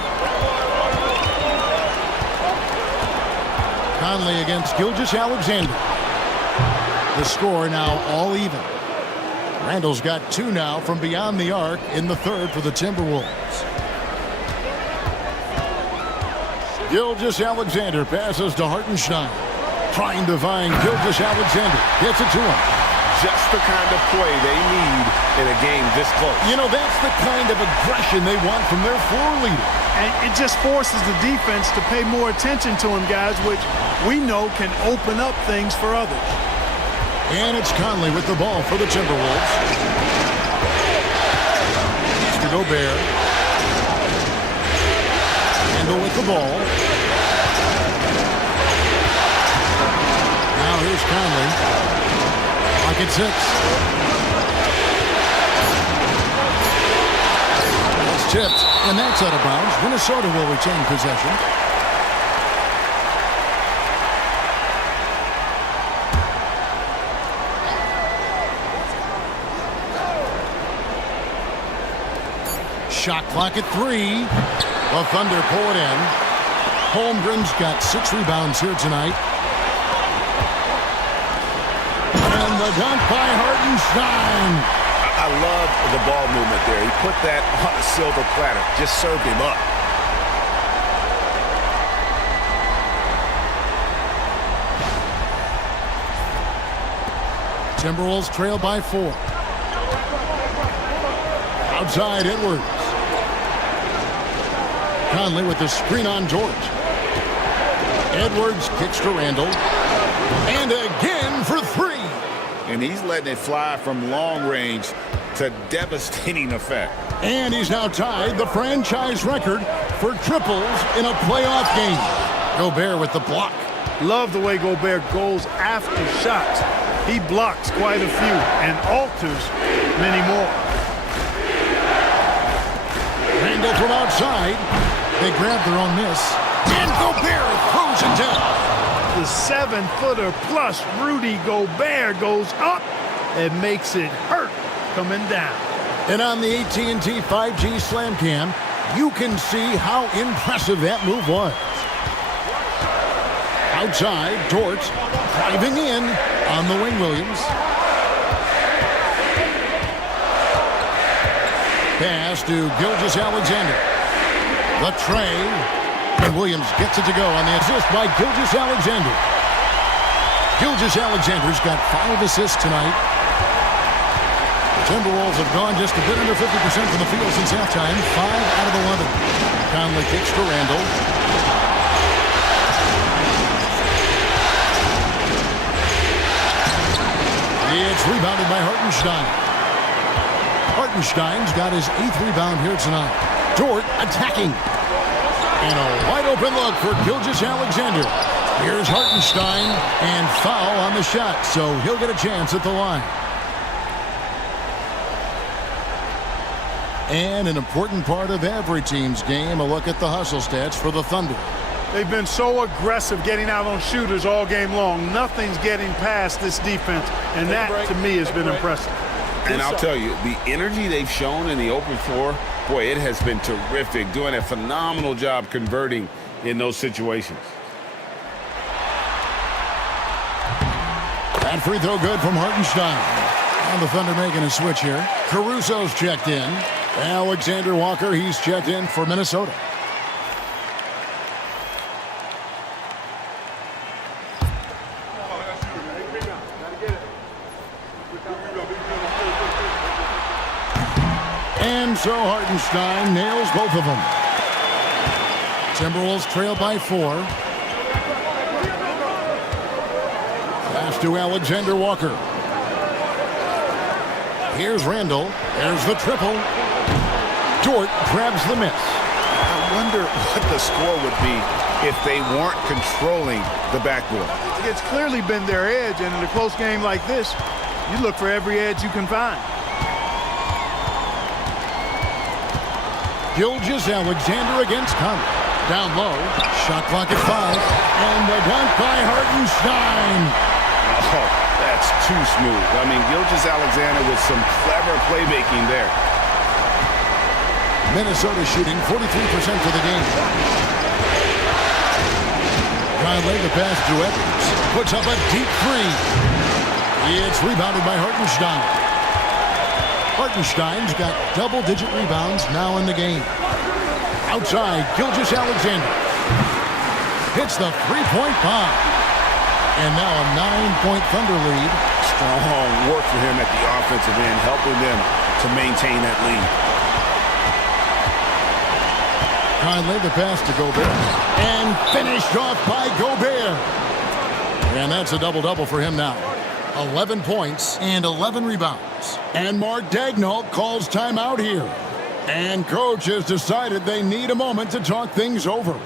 Conley against Gilgeous-Alexander. The score now all even. Randall's got 2 now from beyond the arc in the third for the Timberwolves. Gilgeous-Alexander passes to Hartenstein. Trying to find Gilgeous Alexander. Gets it to him. Just the kind of play they need in a game this close. You know, that's the kind of aggression they want from their floor leader. And it just forces the defense to pay more attention to him, guys, which we know can open up things for others. And it's Conley with the ball for the Timberwolves. It's to Gobert. Randle with the ball. Now here's Conley. Lock at 6. It's tipped, and that's out of bounds. Minnesota will retain possession. Shot clock at 3. The Thunder pull it in. Holmgren's got 6 rebounds here tonight. And the dunk by Hartenstein. I love the ball movement there. He put that on a silver platter. Just served him up. Timberwolves trail by 4. Outside Edwards. Conley with the screen on George. Edwards kicks to Randle. And again for 3. And he's letting it fly from long range to devastating effect. And he's now tied the franchise record for triples in a playoff game. Gobert with the block. Love the way Gobert goes after shots. He blocks quite a few and alters many more. Randle from outside. They grab their own miss. And Gobert throws it down. The 7-footer plus Rudy Gobert goes up and makes it hurt coming down. And on the AT&T 5G Slam Cam, you can see how impressive that move was. Outside, Dort driving in on the wing, Williams. Pass to Gilgeous Alexander. The tray. And Williams gets it to go on the assist by Gilgeous Alexander. Gilgeous Alexander's got 5 assists tonight. The Timberwolves have gone just a bit under 50% from the field since halftime. 5 out of 11. Conley kicks to Randle. It's rebounded by Hartenstein. Hartenstein's got his 8th rebound here tonight. Dort attacking. And a wide open look for Gilgeous Alexander. Here's Hartenstein and foul on the shot, so he'll get a chance at the line. And an important part of every team's game, a look at the hustle stats for the Thunder. They've been so aggressive getting out on shooters all game long. Nothing's getting past this defense, and that, to me, has been impressive. And I'll tell you, the energy they've shown in the open floor, boy, it has been terrific, doing a phenomenal job converting in those situations. That free throw good from Hartenstein. And the Thunder making a switch here. Caruso's checked in. Alexander Walker, he's checked in for Minnesota. And so Hartenstein nails both of them. Timberwolves trail by 4. Pass to Alexander Walker. Here's Randle. There's the triple. Dort grabs the miss. I wonder what the score would be if they weren't controlling the backboard. It's clearly been their edge, and in a close game like this, you look for every edge you can find. Gilgeous Alexander against Conley. Down low. Shot clock at 5. And the dunk by Hartenstein. Oh, that's too smooth. I mean, Gilgeous Alexander with some clever playmaking there. Minnesota shooting 43% for the game. Conley, the pass to Edwards. Puts up a deep 3. It's rebounded by Hartenstein. Hartenstein's got double-digit rebounds now in the game. Outside, Gilgeous Alexander hits the three-point bomb. And now a 9-point Thunder lead. Strong work for him at the offensive end, helping them to maintain that lead. Conley, the pass to Gobert. And finished off by Gobert. And that's a double-double for him now. 11 points and 11 rebounds. And Mark Daigneault calls timeout here. And coach has decided they need a moment to talk things over.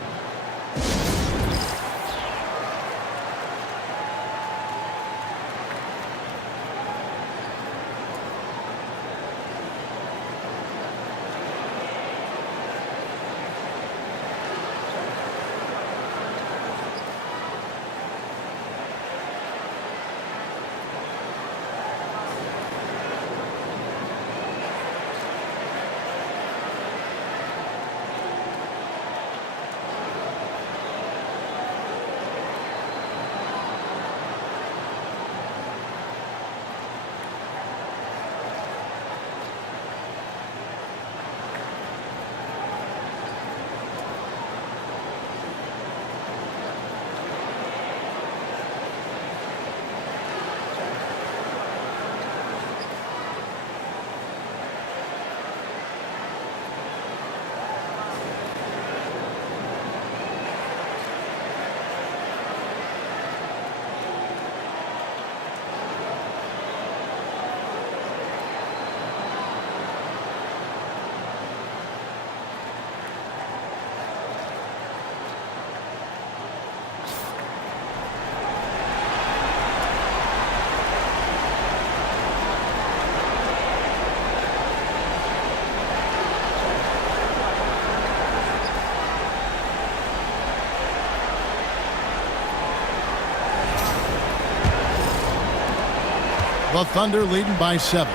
The Thunder leading by 7.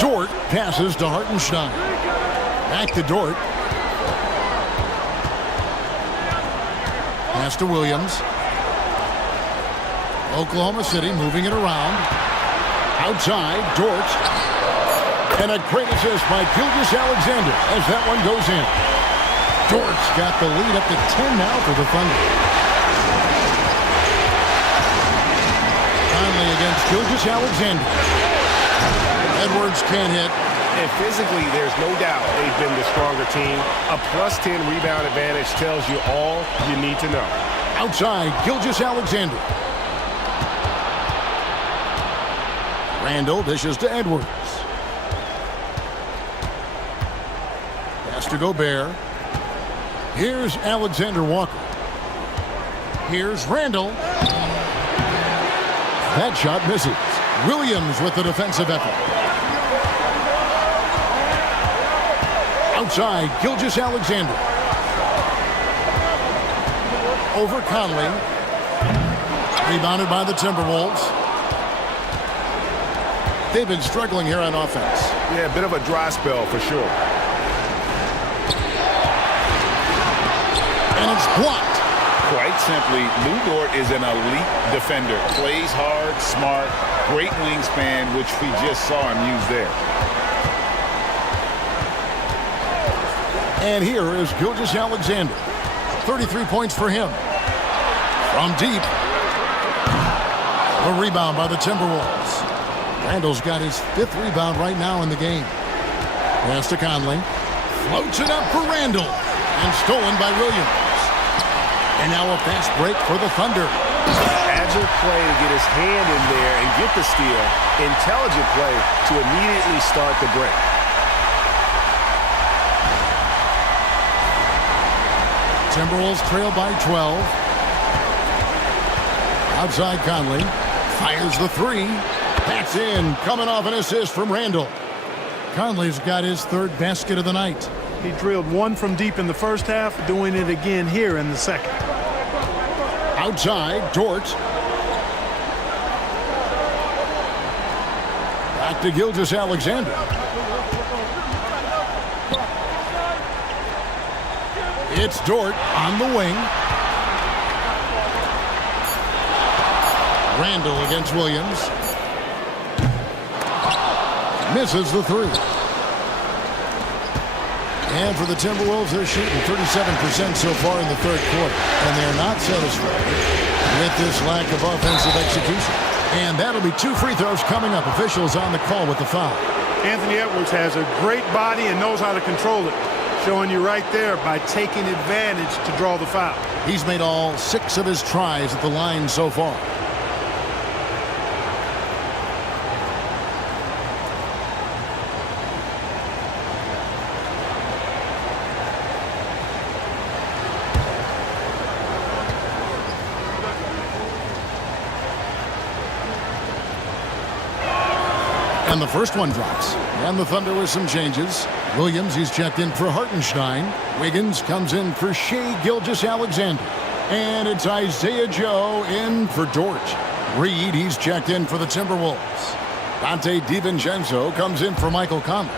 Dort passes to Hartenstein. Back to Dort. Pass to Williams. Oklahoma City moving it around. Outside, Dort. And a great assist by Gilgeous-Alexander as that one goes in. Dort's got the lead up to 10 now for the Thunder. Against Gilgeous-Alexander. Edwards can't hit. And physically, there's no doubt they've been the stronger team. A +10 rebound advantage tells you all you need to know. Outside, Gilgeous-Alexander. Randall dishes to Edwards. Pass to Gobert. Here's Alexander Walker. Here's Randall. That shot misses. Williams with the defensive effort. Outside, Gilgeous-Alexander. Over Conley. Rebounded by the Timberwolves. They've been struggling here on offense. Yeah, a bit of a dry spell for sure. And it's blocked. Quite simply, Lou Dort is an elite defender. Plays hard, smart, great wingspan, which we just saw him use there. And here is Gilgeous-Alexander. 33 points for him. From deep. A rebound by the Timberwolves. Randall's got his 5th rebound right now in the game. Pass to Conley. Floats it up for Randall. And stolen by Williams. And now a fast break for the Thunder. Agile play to get his hand in there and get the steal. Intelligent play to immediately start the break. Timberwolves trail by 12. Outside Conley. Fires the 3. That's in. Coming off an assist from Randall. Conley's got his 3rd basket of the night. He drilled one from deep in the first half, doing it again here in the second. Outside, Dort. Back to Gilgeous-Alexander. It's Dort on the wing. Randall against Williams. Misses the 3. And for the Timberwolves, they're shooting 37% so far in the third quarter. And they're not satisfied with this lack of offensive execution. And that'll be 2 free throws coming up. Officials on the call with the foul. Anthony Edwards has a great body and knows how to control it. Showing you right there by taking advantage to draw the foul. He's made all 6 of his tries at the line so far. And the first one drops. And the Thunder with some changes. Williams, he's checked in for Hartenstein. Wiggins comes in for Shai Gilgeous-Alexander. And it's Isaiah Joe in for Dort. Reed, he's checked in for the Timberwolves. Dante DiVincenzo comes in for Michael Conley.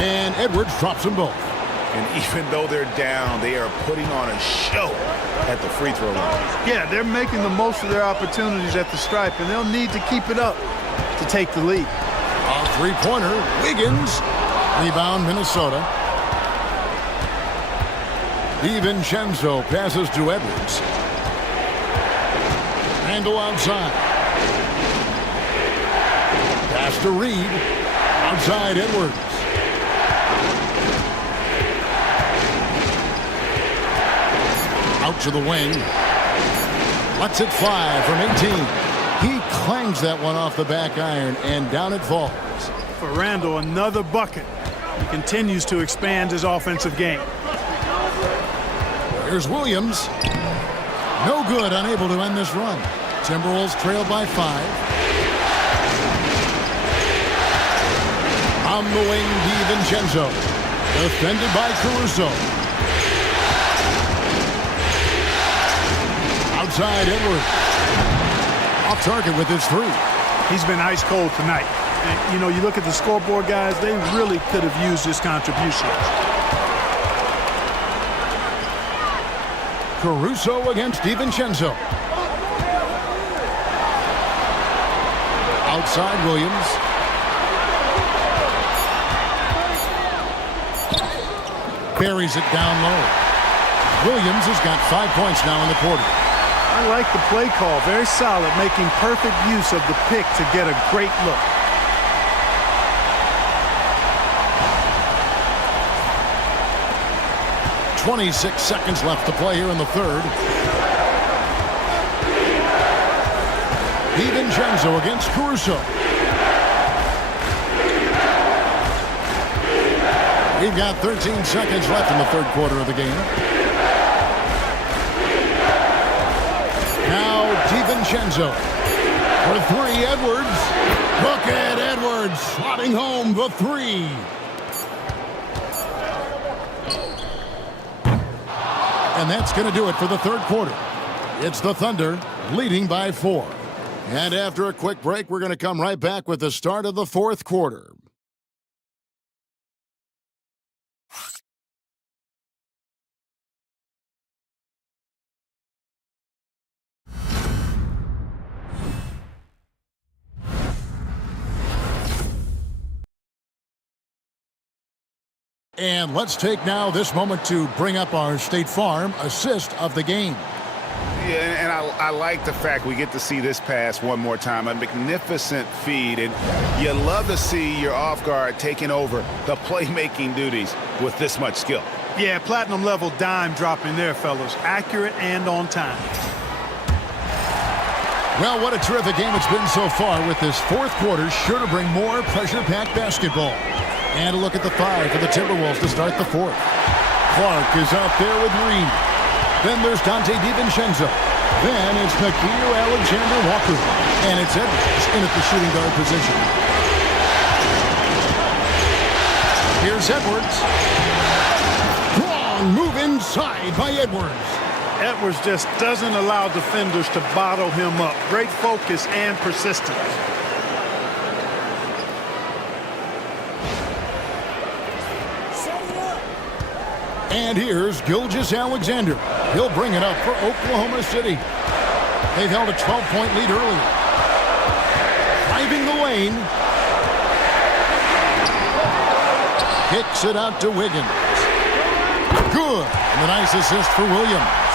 And Edwards drops them both. And even though they're down, they are putting on a show at the free throw line. Yeah, they're making the most of their opportunities at the stripe, and they'll need to keep it up to take the lead. A three-pointer, Wiggins. Rebound, Minnesota. DiVincenzo passes to Edwards. Randle outside. Pass to Reed. Outside Edwards. Out to the wing. Lets it fly from 18. He clangs that one off the back iron, and down it falls. For Randle, another bucket. He continues to expand his offensive game. Here's Williams. No good, unable to end this run. Timberwolves trailed by 5. On the wing, DiVincenzo. Defended by Caruso. Outside Edwards. Off target with his 3. He's been ice cold tonight. And, you know, you look at the scoreboard, guys, they really could have used his contribution. Caruso against DiVincenzo. Outside Williams. Buries it down low. Williams has got 5 points now in the quarter. I like the play call. Very solid, making perfect use of the pick to get a great look. .26 seconds left to play here in the third. DiVincenzo against Caruso. We've got 13 seconds left in the third quarter of the game. Now DiVincenzo for 3. Edwards. Look at Edwards slotting home the 3. And that's going to do it for the third quarter. It's the Thunder leading by 4. And after a quick break, we're going to come right back with the start of the fourth quarter. And let's take now this moment to bring up our State Farm assist of the game. Yeah, and I like the fact we get to see this pass one more time. A magnificent feed, and you love to see your off guard taking over the playmaking duties with this much skill. Yeah, platinum level dime dropping there, fellas. Accurate and on time. Well, what a terrific game it's been so far, with this fourth quarter sure to bring more pressure-packed basketball. And a look at the 5 for the Timberwolves to start the fourth. Clark is out there with Reed. Then there's Dante DiVincenzo. Then it's Nickeil Alexander-Walker. And it's Edwards in at the shooting guard position. Here's Edwards. Long move inside by Edwards. Edwards just doesn't allow defenders to bottle him up. Great focus and persistence. And here's Gilgeous-Alexander. He'll bring it up for Oklahoma City. They've held a 12-point lead earlier. driving the lane. Kicks it out to Wiggins. Good. And a nice assist for Williams.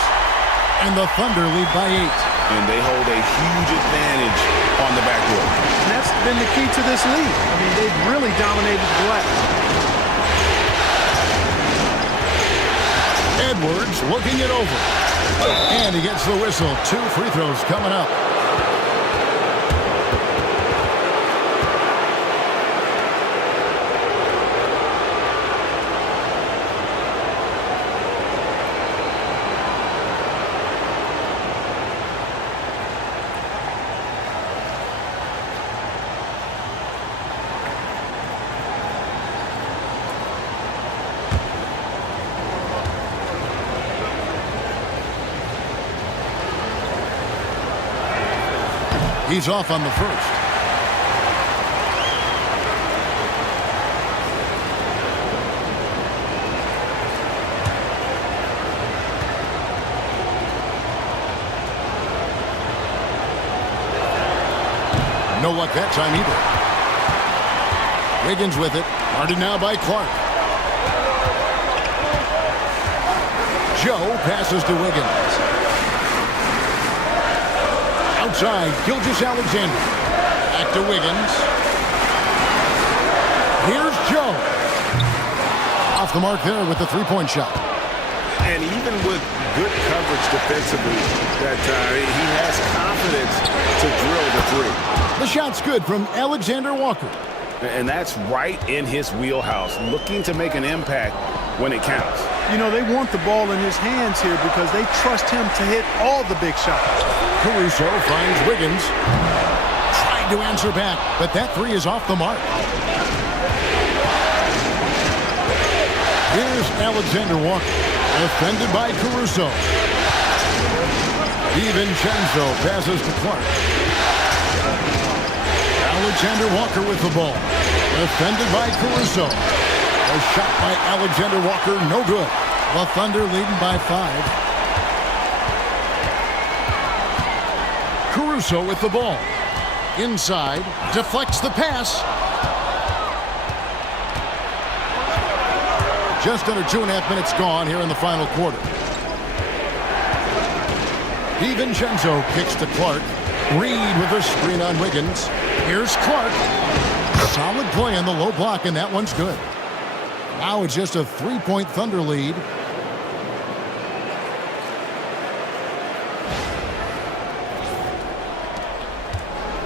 And the Thunder lead by 8. And they hold a huge advantage on the backcourt. And that's been the key to this league. I mean, they've really dominated the glass. Edwards looking it over. And he gets the whistle. 2 free throws coming up. He's off on the first. No luck that time either. Wiggins with it. Guarded now by Clark. Joe passes to Wiggins. Outside, Gilgeous-Alexander. Back to Wiggins. Here's Joe. Off the mark there with the three-point shot. And even with good coverage defensively that time, he has confidence to drill the three. The shot's good from Alexander Walker. And that's right in his wheelhouse, looking to make an impact when it counts. You know, they want the ball in his hands here because they trust him to hit all the big shots. Caruso finds Wiggins. Trying to answer back, but that three is off the mark. Here's Alexander Walker, defended by Caruso. DiVincenzo passes to Clark. Alexander Walker with the ball, defended by Caruso. A shot by Alexander Walker, no good. The Thunder leading by 5. Caruso with the ball. Inside, deflects the pass. Just under 2.5 minutes gone here in the final quarter. DiVincenzo kicks to Clark. Reed with a screen on Wiggins. Here's Clark. Solid play on the low block, and that one's good. Now it's just a 3-point Thunder lead.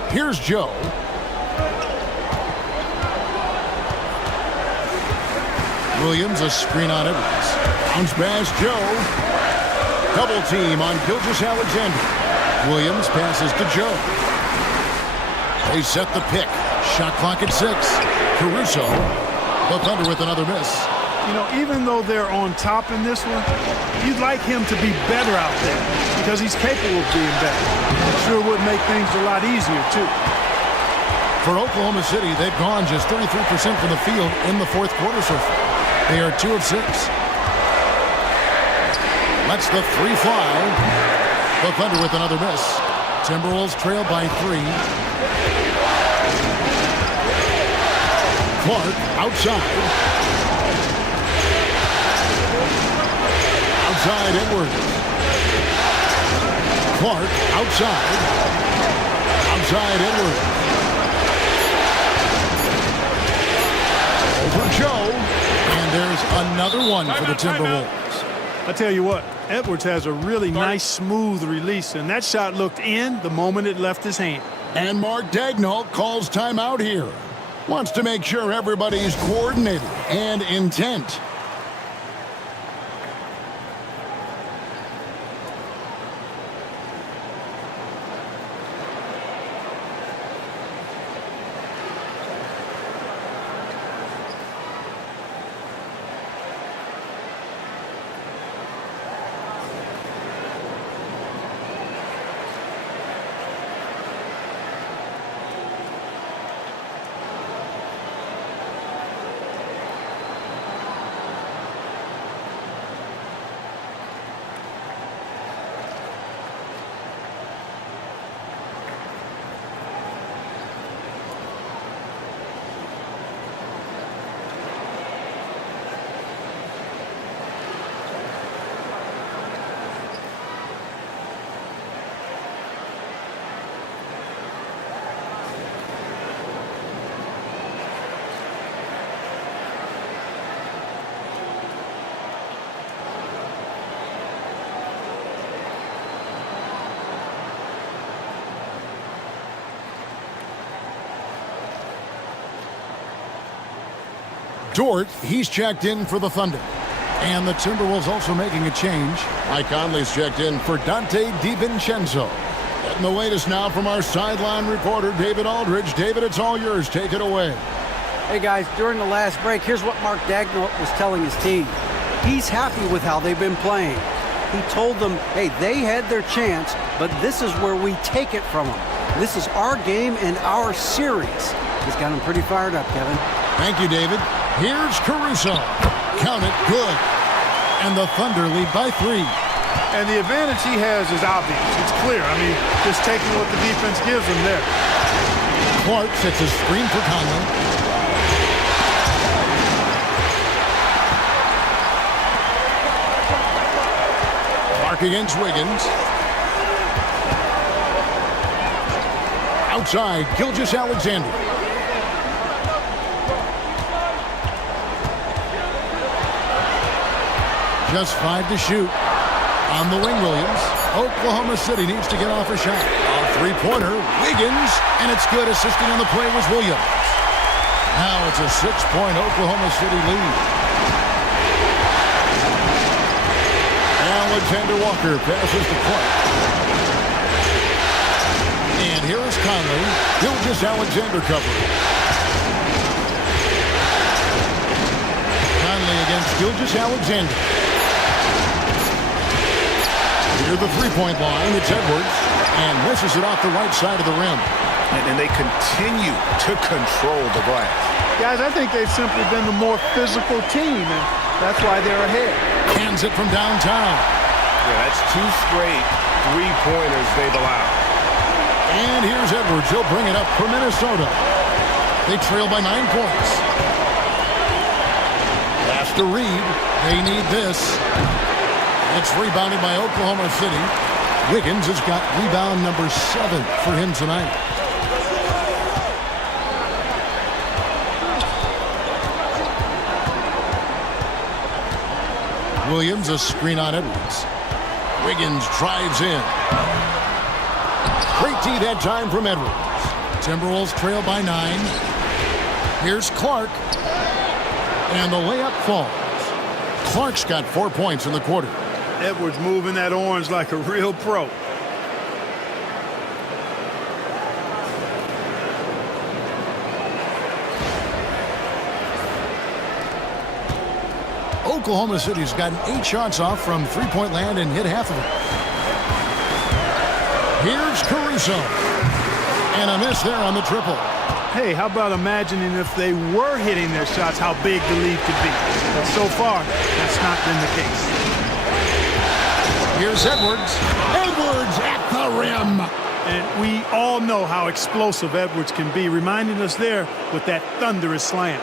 Here's Joe. Williams, a screen on Edwards. Bounce pass, Joe. Double team on Gilgeous-Alexander. Williams passes to Joe. They set the pick. Shot clock at 6. Caruso. The Thunder with another miss. You know, even though they're on top in this one, you'd like him to be better out there because he's capable of being better. It sure would make things a lot easier, too. For Oklahoma City, they've gone just 33% from the field in the fourth quarter so far. They are 2 of 6. Lets the three fly. The Thunder with another miss. Timberwolves trail by 3. Clark outside. Outside Edwards. Clark outside. Outside Edwards. Over Joe. And there's another one for the Timberwolves. I tell you what, Edwards has a really nice, smooth release, and that shot looked in the moment it left his hand. And Mark Daigneault calls timeout here. Wants to make sure everybody's coordinated and intent. Dort, he's checked in for the Thunder. And the Timberwolves also making a change. Mike Conley's checked in for Dante DiVincenzo. Getting the latest now from our sideline reporter, David Aldridge. David, it's all yours. Take it away. Hey, guys, during the last break, here's what Mark Daigneault was telling his team. He's happy with how they've been playing. He told them, hey, they had their chance, but this is where we take it from them. This is our game and our series. He's got them pretty fired up, Kevin. Thank you, David. Here's Caruso. Count it, good. And the Thunder lead by 3. And the advantage he has is obvious. It's clear. I mean, just taking what the defense gives him there. Clark sets a screen for Conley. Clark against Wiggins. Outside, Gilgeous-Alexander. Just 5 to shoot. On the wing, Williams. Oklahoma City needs to get off a shot. A three-pointer, Wiggins, and it's good. Assisting on the play was Williams. Now it's a 6-point Oklahoma City lead. Alexander Walker passes to Clark. And here is Conley. Gilgeous-Alexander covering. Conley against Gilgeous-Alexander. Near the three-point line, it's Edwards, and misses it off the right side of the rim. And they continue to control the glass. Guys, I think they've simply been the more physical team, and that's why they're ahead. Hands it from downtown. Yeah, that's 2 straight three-pointers they've allowed. And here's Edwards. He'll bring it up for Minnesota. They trail by 9 points. Pass to Reed. They need this. It's rebounded by Oklahoma City. Wiggins has got rebound number 7 for him tonight. Williams, a screen on Edwards. Wiggins drives in. Great D that time from Edwards. Timberwolves trail by 9. Here's Clark. And the layup falls. Clark's got 4 points in the quarter. Edwards moving that orange like a real pro. Oklahoma City's gotten 8 shots off from three-point land and hit half of it. Here's Caruso. And a miss there on the triple. Hey, how about imagining if they were hitting their shots, how big the lead could be. But so far, that's not been the case. Here's Edwards. Edwards at the rim. And we all know how explosive Edwards can be, reminding us there with that thunderous slam.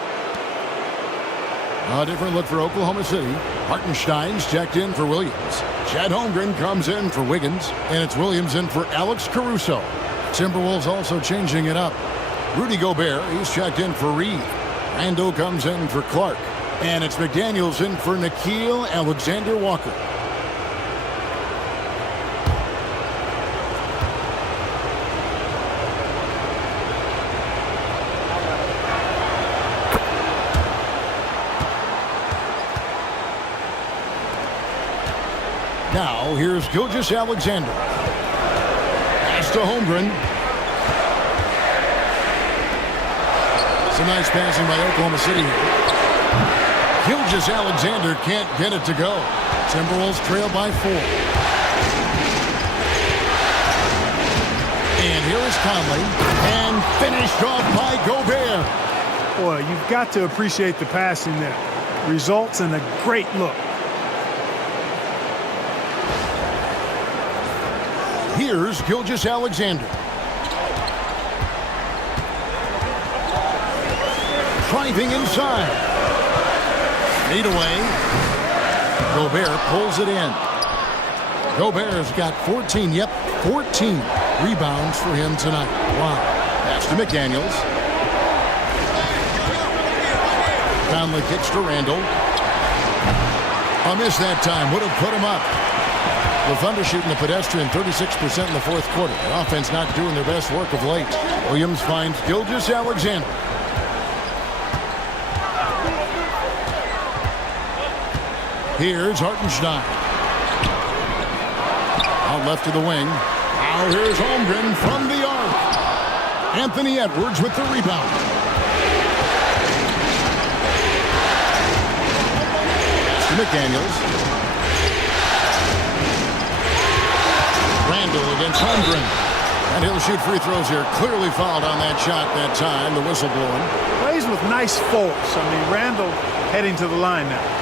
A different look for Oklahoma City. Hartenstein's checked in for Williams. Chad Holmgren comes in for Wiggins. And it's Williams in for Alex Caruso. Timberwolves also changing it up. Rudy Gobert, he's checked in for Reed. Randall comes in for Clark. And it's McDaniels in for Nickeil Alexander-Walker. Now, here's Gilgeous-Alexander. Pass to Holmgren. Some nice passing by Oklahoma City here. Gilgeous-Alexander can't get it to go. Timberwolves trail by 4. And here is Conley. And finished off by Gobert. Boy, you've got to appreciate the passing there. Results in a great look. Here's Gilgeous-Alexander. Driving inside. Feed away. Gobert pulls it in. Gobert's got 14, 14 rebounds for him tonight. Wow. Pass to McDaniels. Conley kicks to Randall. A miss that time. Would have put him up. The Thunder shooting the pedestrian 36% in the fourth quarter. The offense not doing their best work of late. Williams finds Gilgeous-Alexander. Here's Hartenstein. Out left to the wing. Now here's Holmgren from the arc. Anthony Edwards with the rebound. Pass to McDaniels. Randall against Holmgren. And he'll shoot free throws here. Clearly fouled on that shot that time. The whistle blowing. Plays with nice force. I mean, Randall heading to the line now.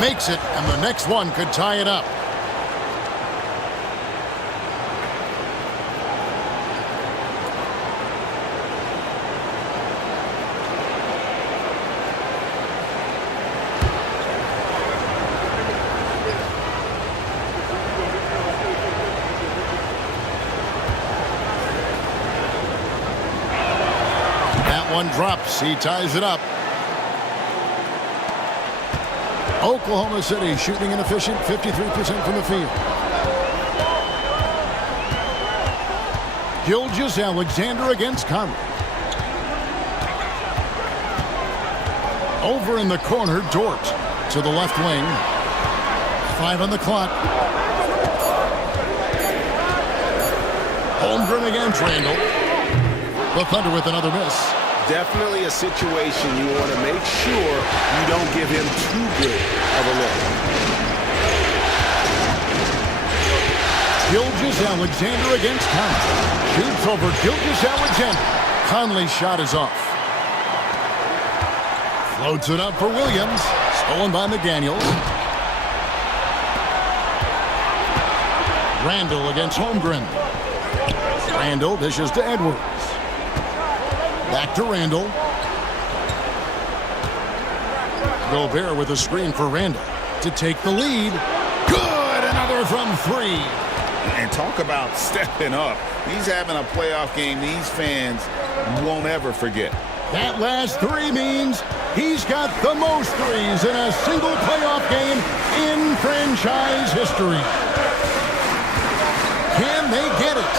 Makes it, and the next one could tie it up. That one drops. He ties it up. Oklahoma City shooting an efficient 53% from the field. Gilgeous-Alexander against Conley. Over in the corner, Dort to the left wing. 5 on the clock. Holmgren against Randall. The Thunder with another miss. Definitely a situation you want to make sure you don't give him too good of a look. Gilgeous-Alexander against Conley. Shoots over Gilgeous-Alexander. Conley's shot is off. Floats it up for Williams. Stolen by McDaniels. Randall against Holmgren. Randall dishes to Edwards. Back to Randall. Gobert with a screen for Randall to take the lead. Good! Another from 3. And talk about stepping up. He's having a playoff game these fans won't ever forget. That last 3 means he's got the most threes in a single playoff game in franchise history. Can they get it?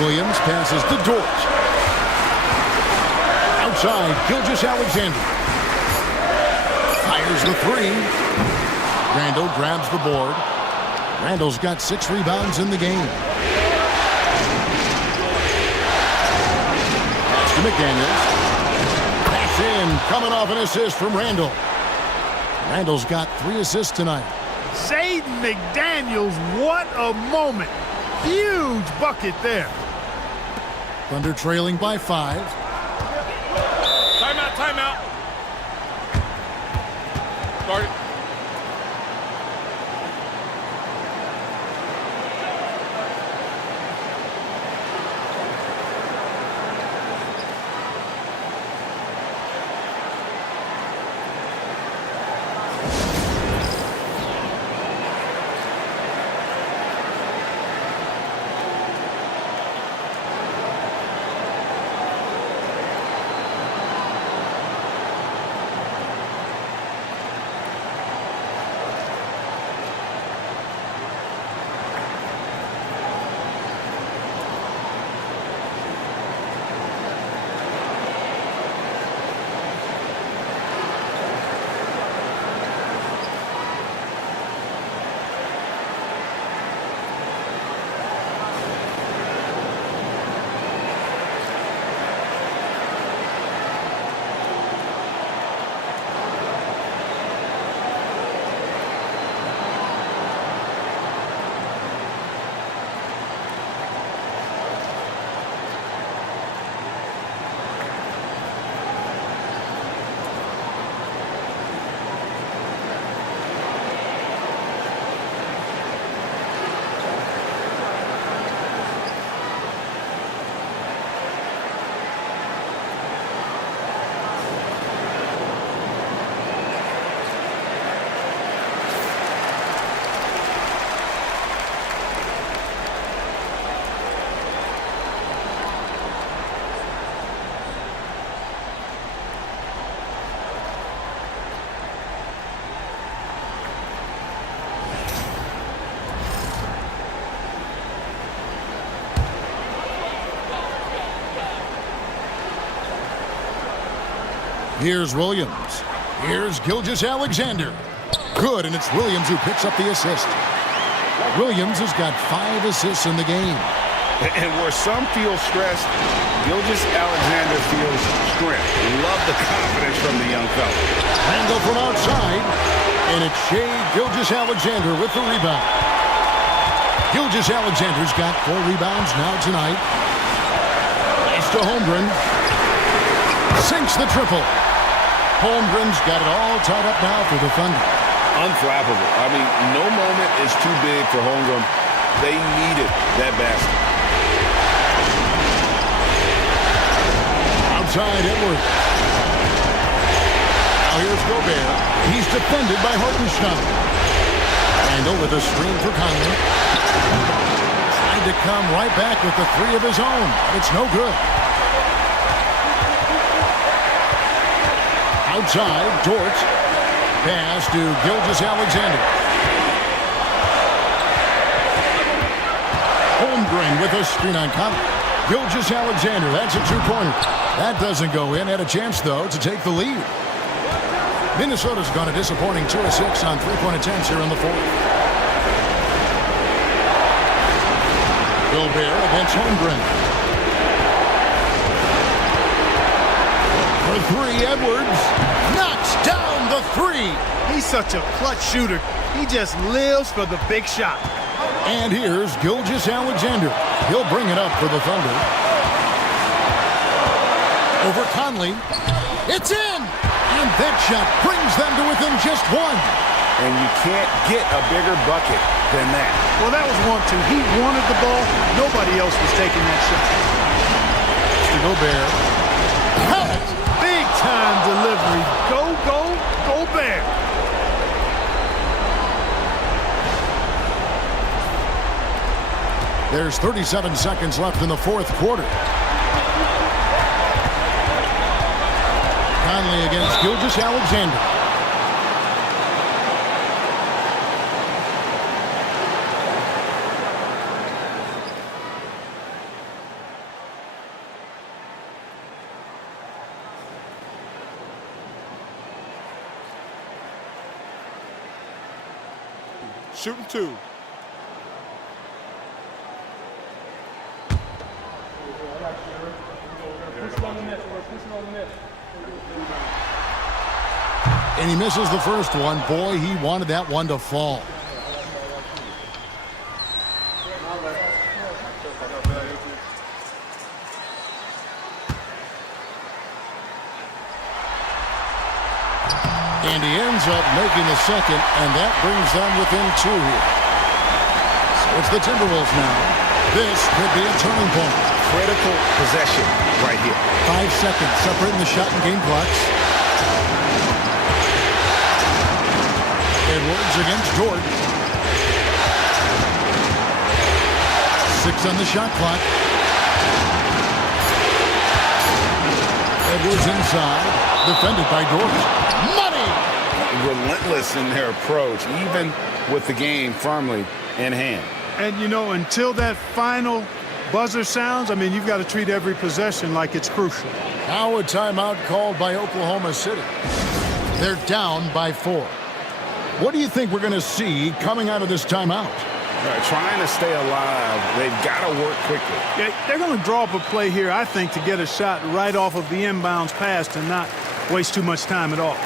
Williams passes to Dort. Outside, Gilgeous-Alexander. Fires the 3. Randall grabs the board. Randall's got 6 rebounds in the game. Pass to McDaniels. Pass in, coming off an assist from Randall. Randall's got 3 assists tonight. Jaden McDaniels, what a moment. Huge bucket there. Thunder trailing by 5. Timeout, timeout. Start it. Here's Williams. Here's Gilgeous-Alexander. Good, and it's Williams who picks up the assist. Williams has got 5 assists in the game. And where some feel stressed, Gilgeous-Alexander feels strength. Love the confidence from the young fella. Handle from outside, and it's Shai Gilgeous-Alexander with the rebound. Gilgeous-Alexander's got 4 rebounds now tonight. Pass to Holmgren. Sinks the triple. Holmgren's got it all tied up now for the Thunder. Unflappable. I mean, no moment is too big for Holmgren. They needed that basket. Outside Edwards. Now here's Gobert. He's defended by Hartenstein. And over the screen for Conley. Tried to come right back with the 3 of his own. It's no good. Outside, Dort. Pass to Gilgeous-Alexander. Holmgren with a screen on Conley. Gilgeous-Alexander, that's a 2-pointer. That doesn't go in. Had a chance, though, to take the lead. Minnesota's gone a disappointing 2 of 6 on 3-point attempts here in the 4th. Gobert against Holmgren. For 3, Edwards knocks down the 3. He's such a clutch shooter. He just lives for the big shot. And here's Gilgeous-Alexander. He'll bring it up for the Thunder. Over Conley. It's in! And that shot brings them to within just 1. And you can't get a bigger bucket than that. Well, that was 1-2. He wanted the ball. Nobody else was taking that shot. To Gobert. Big time delivery. Go, Gobert. There's 37 seconds left in the 4th quarter. Conley against Gilgeous-Alexander. Shooting 2. And he misses the first one. Boy, he wanted that one to fall. And he ends up making the second, and that brings them within 2 here. So it's the Timberwolves now. This could be a turning point. Critical possession right here. 5 seconds separating the shot and game clocks. Edwards against Dort. 6 on the shot clock. Edwards inside, defended by Dort. Money! Relentless in their approach, even with the game firmly in hand. And, you know, until that final buzzer sounds, I mean, you've got to treat every possession like it's crucial. Now a timeout called by Oklahoma City. They're down by 4. What do you think we're going to see coming out of this timeout? Trying to stay alive, they've got to work quickly. Yeah, they're going to draw up a play here, I think, to get a shot right off of the inbounds pass and not waste too much time at all.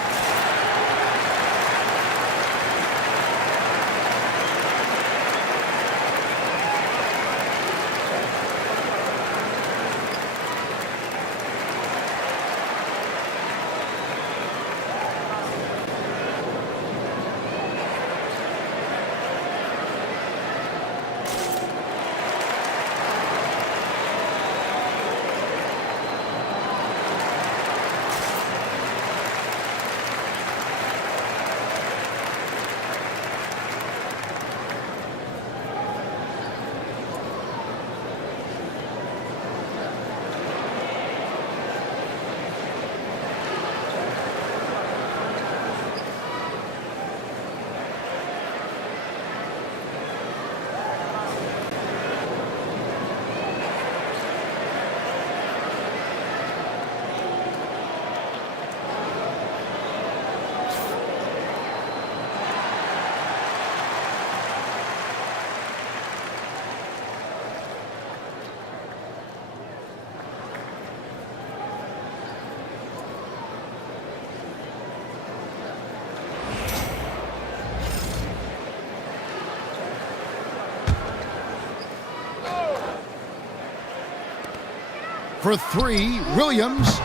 For three, Williams.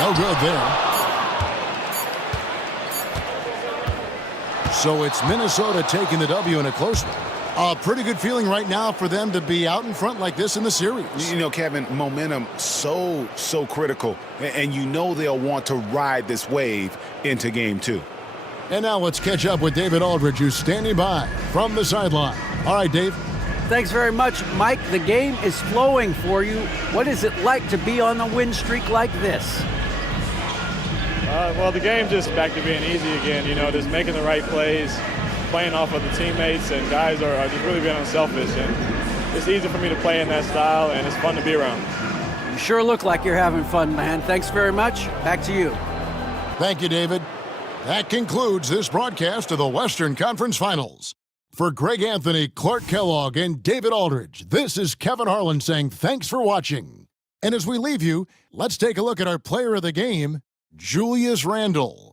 No good there. So it's Minnesota taking the W in a close one. A pretty good feeling right now for them to be out in front like this in the series. You know, Kevin, momentum so critical. And you know they'll want to ride this wave into game 2. And now let's catch up with David Aldridge, who's standing by from the sideline. All right, Dave. Thanks very much, Mike. The game is flowing for you. What is it like to be on a win streak like this? Well, the game's just back to being easy again, you know, just making the right plays, playing off of the teammates, and guys are just really being unselfish. And it's easy for me to play in that style, and it's fun to be around. You sure look like you're having fun, man. Thanks very much. Back to you. Thank you, David. That concludes this broadcast of the Western Conference Finals. For Greg Anthony, Clark Kellogg, and David Aldridge, this is Kevin Harlan saying thanks for watching. And as we leave you, let's take a look at our player of the game, Julius Randle.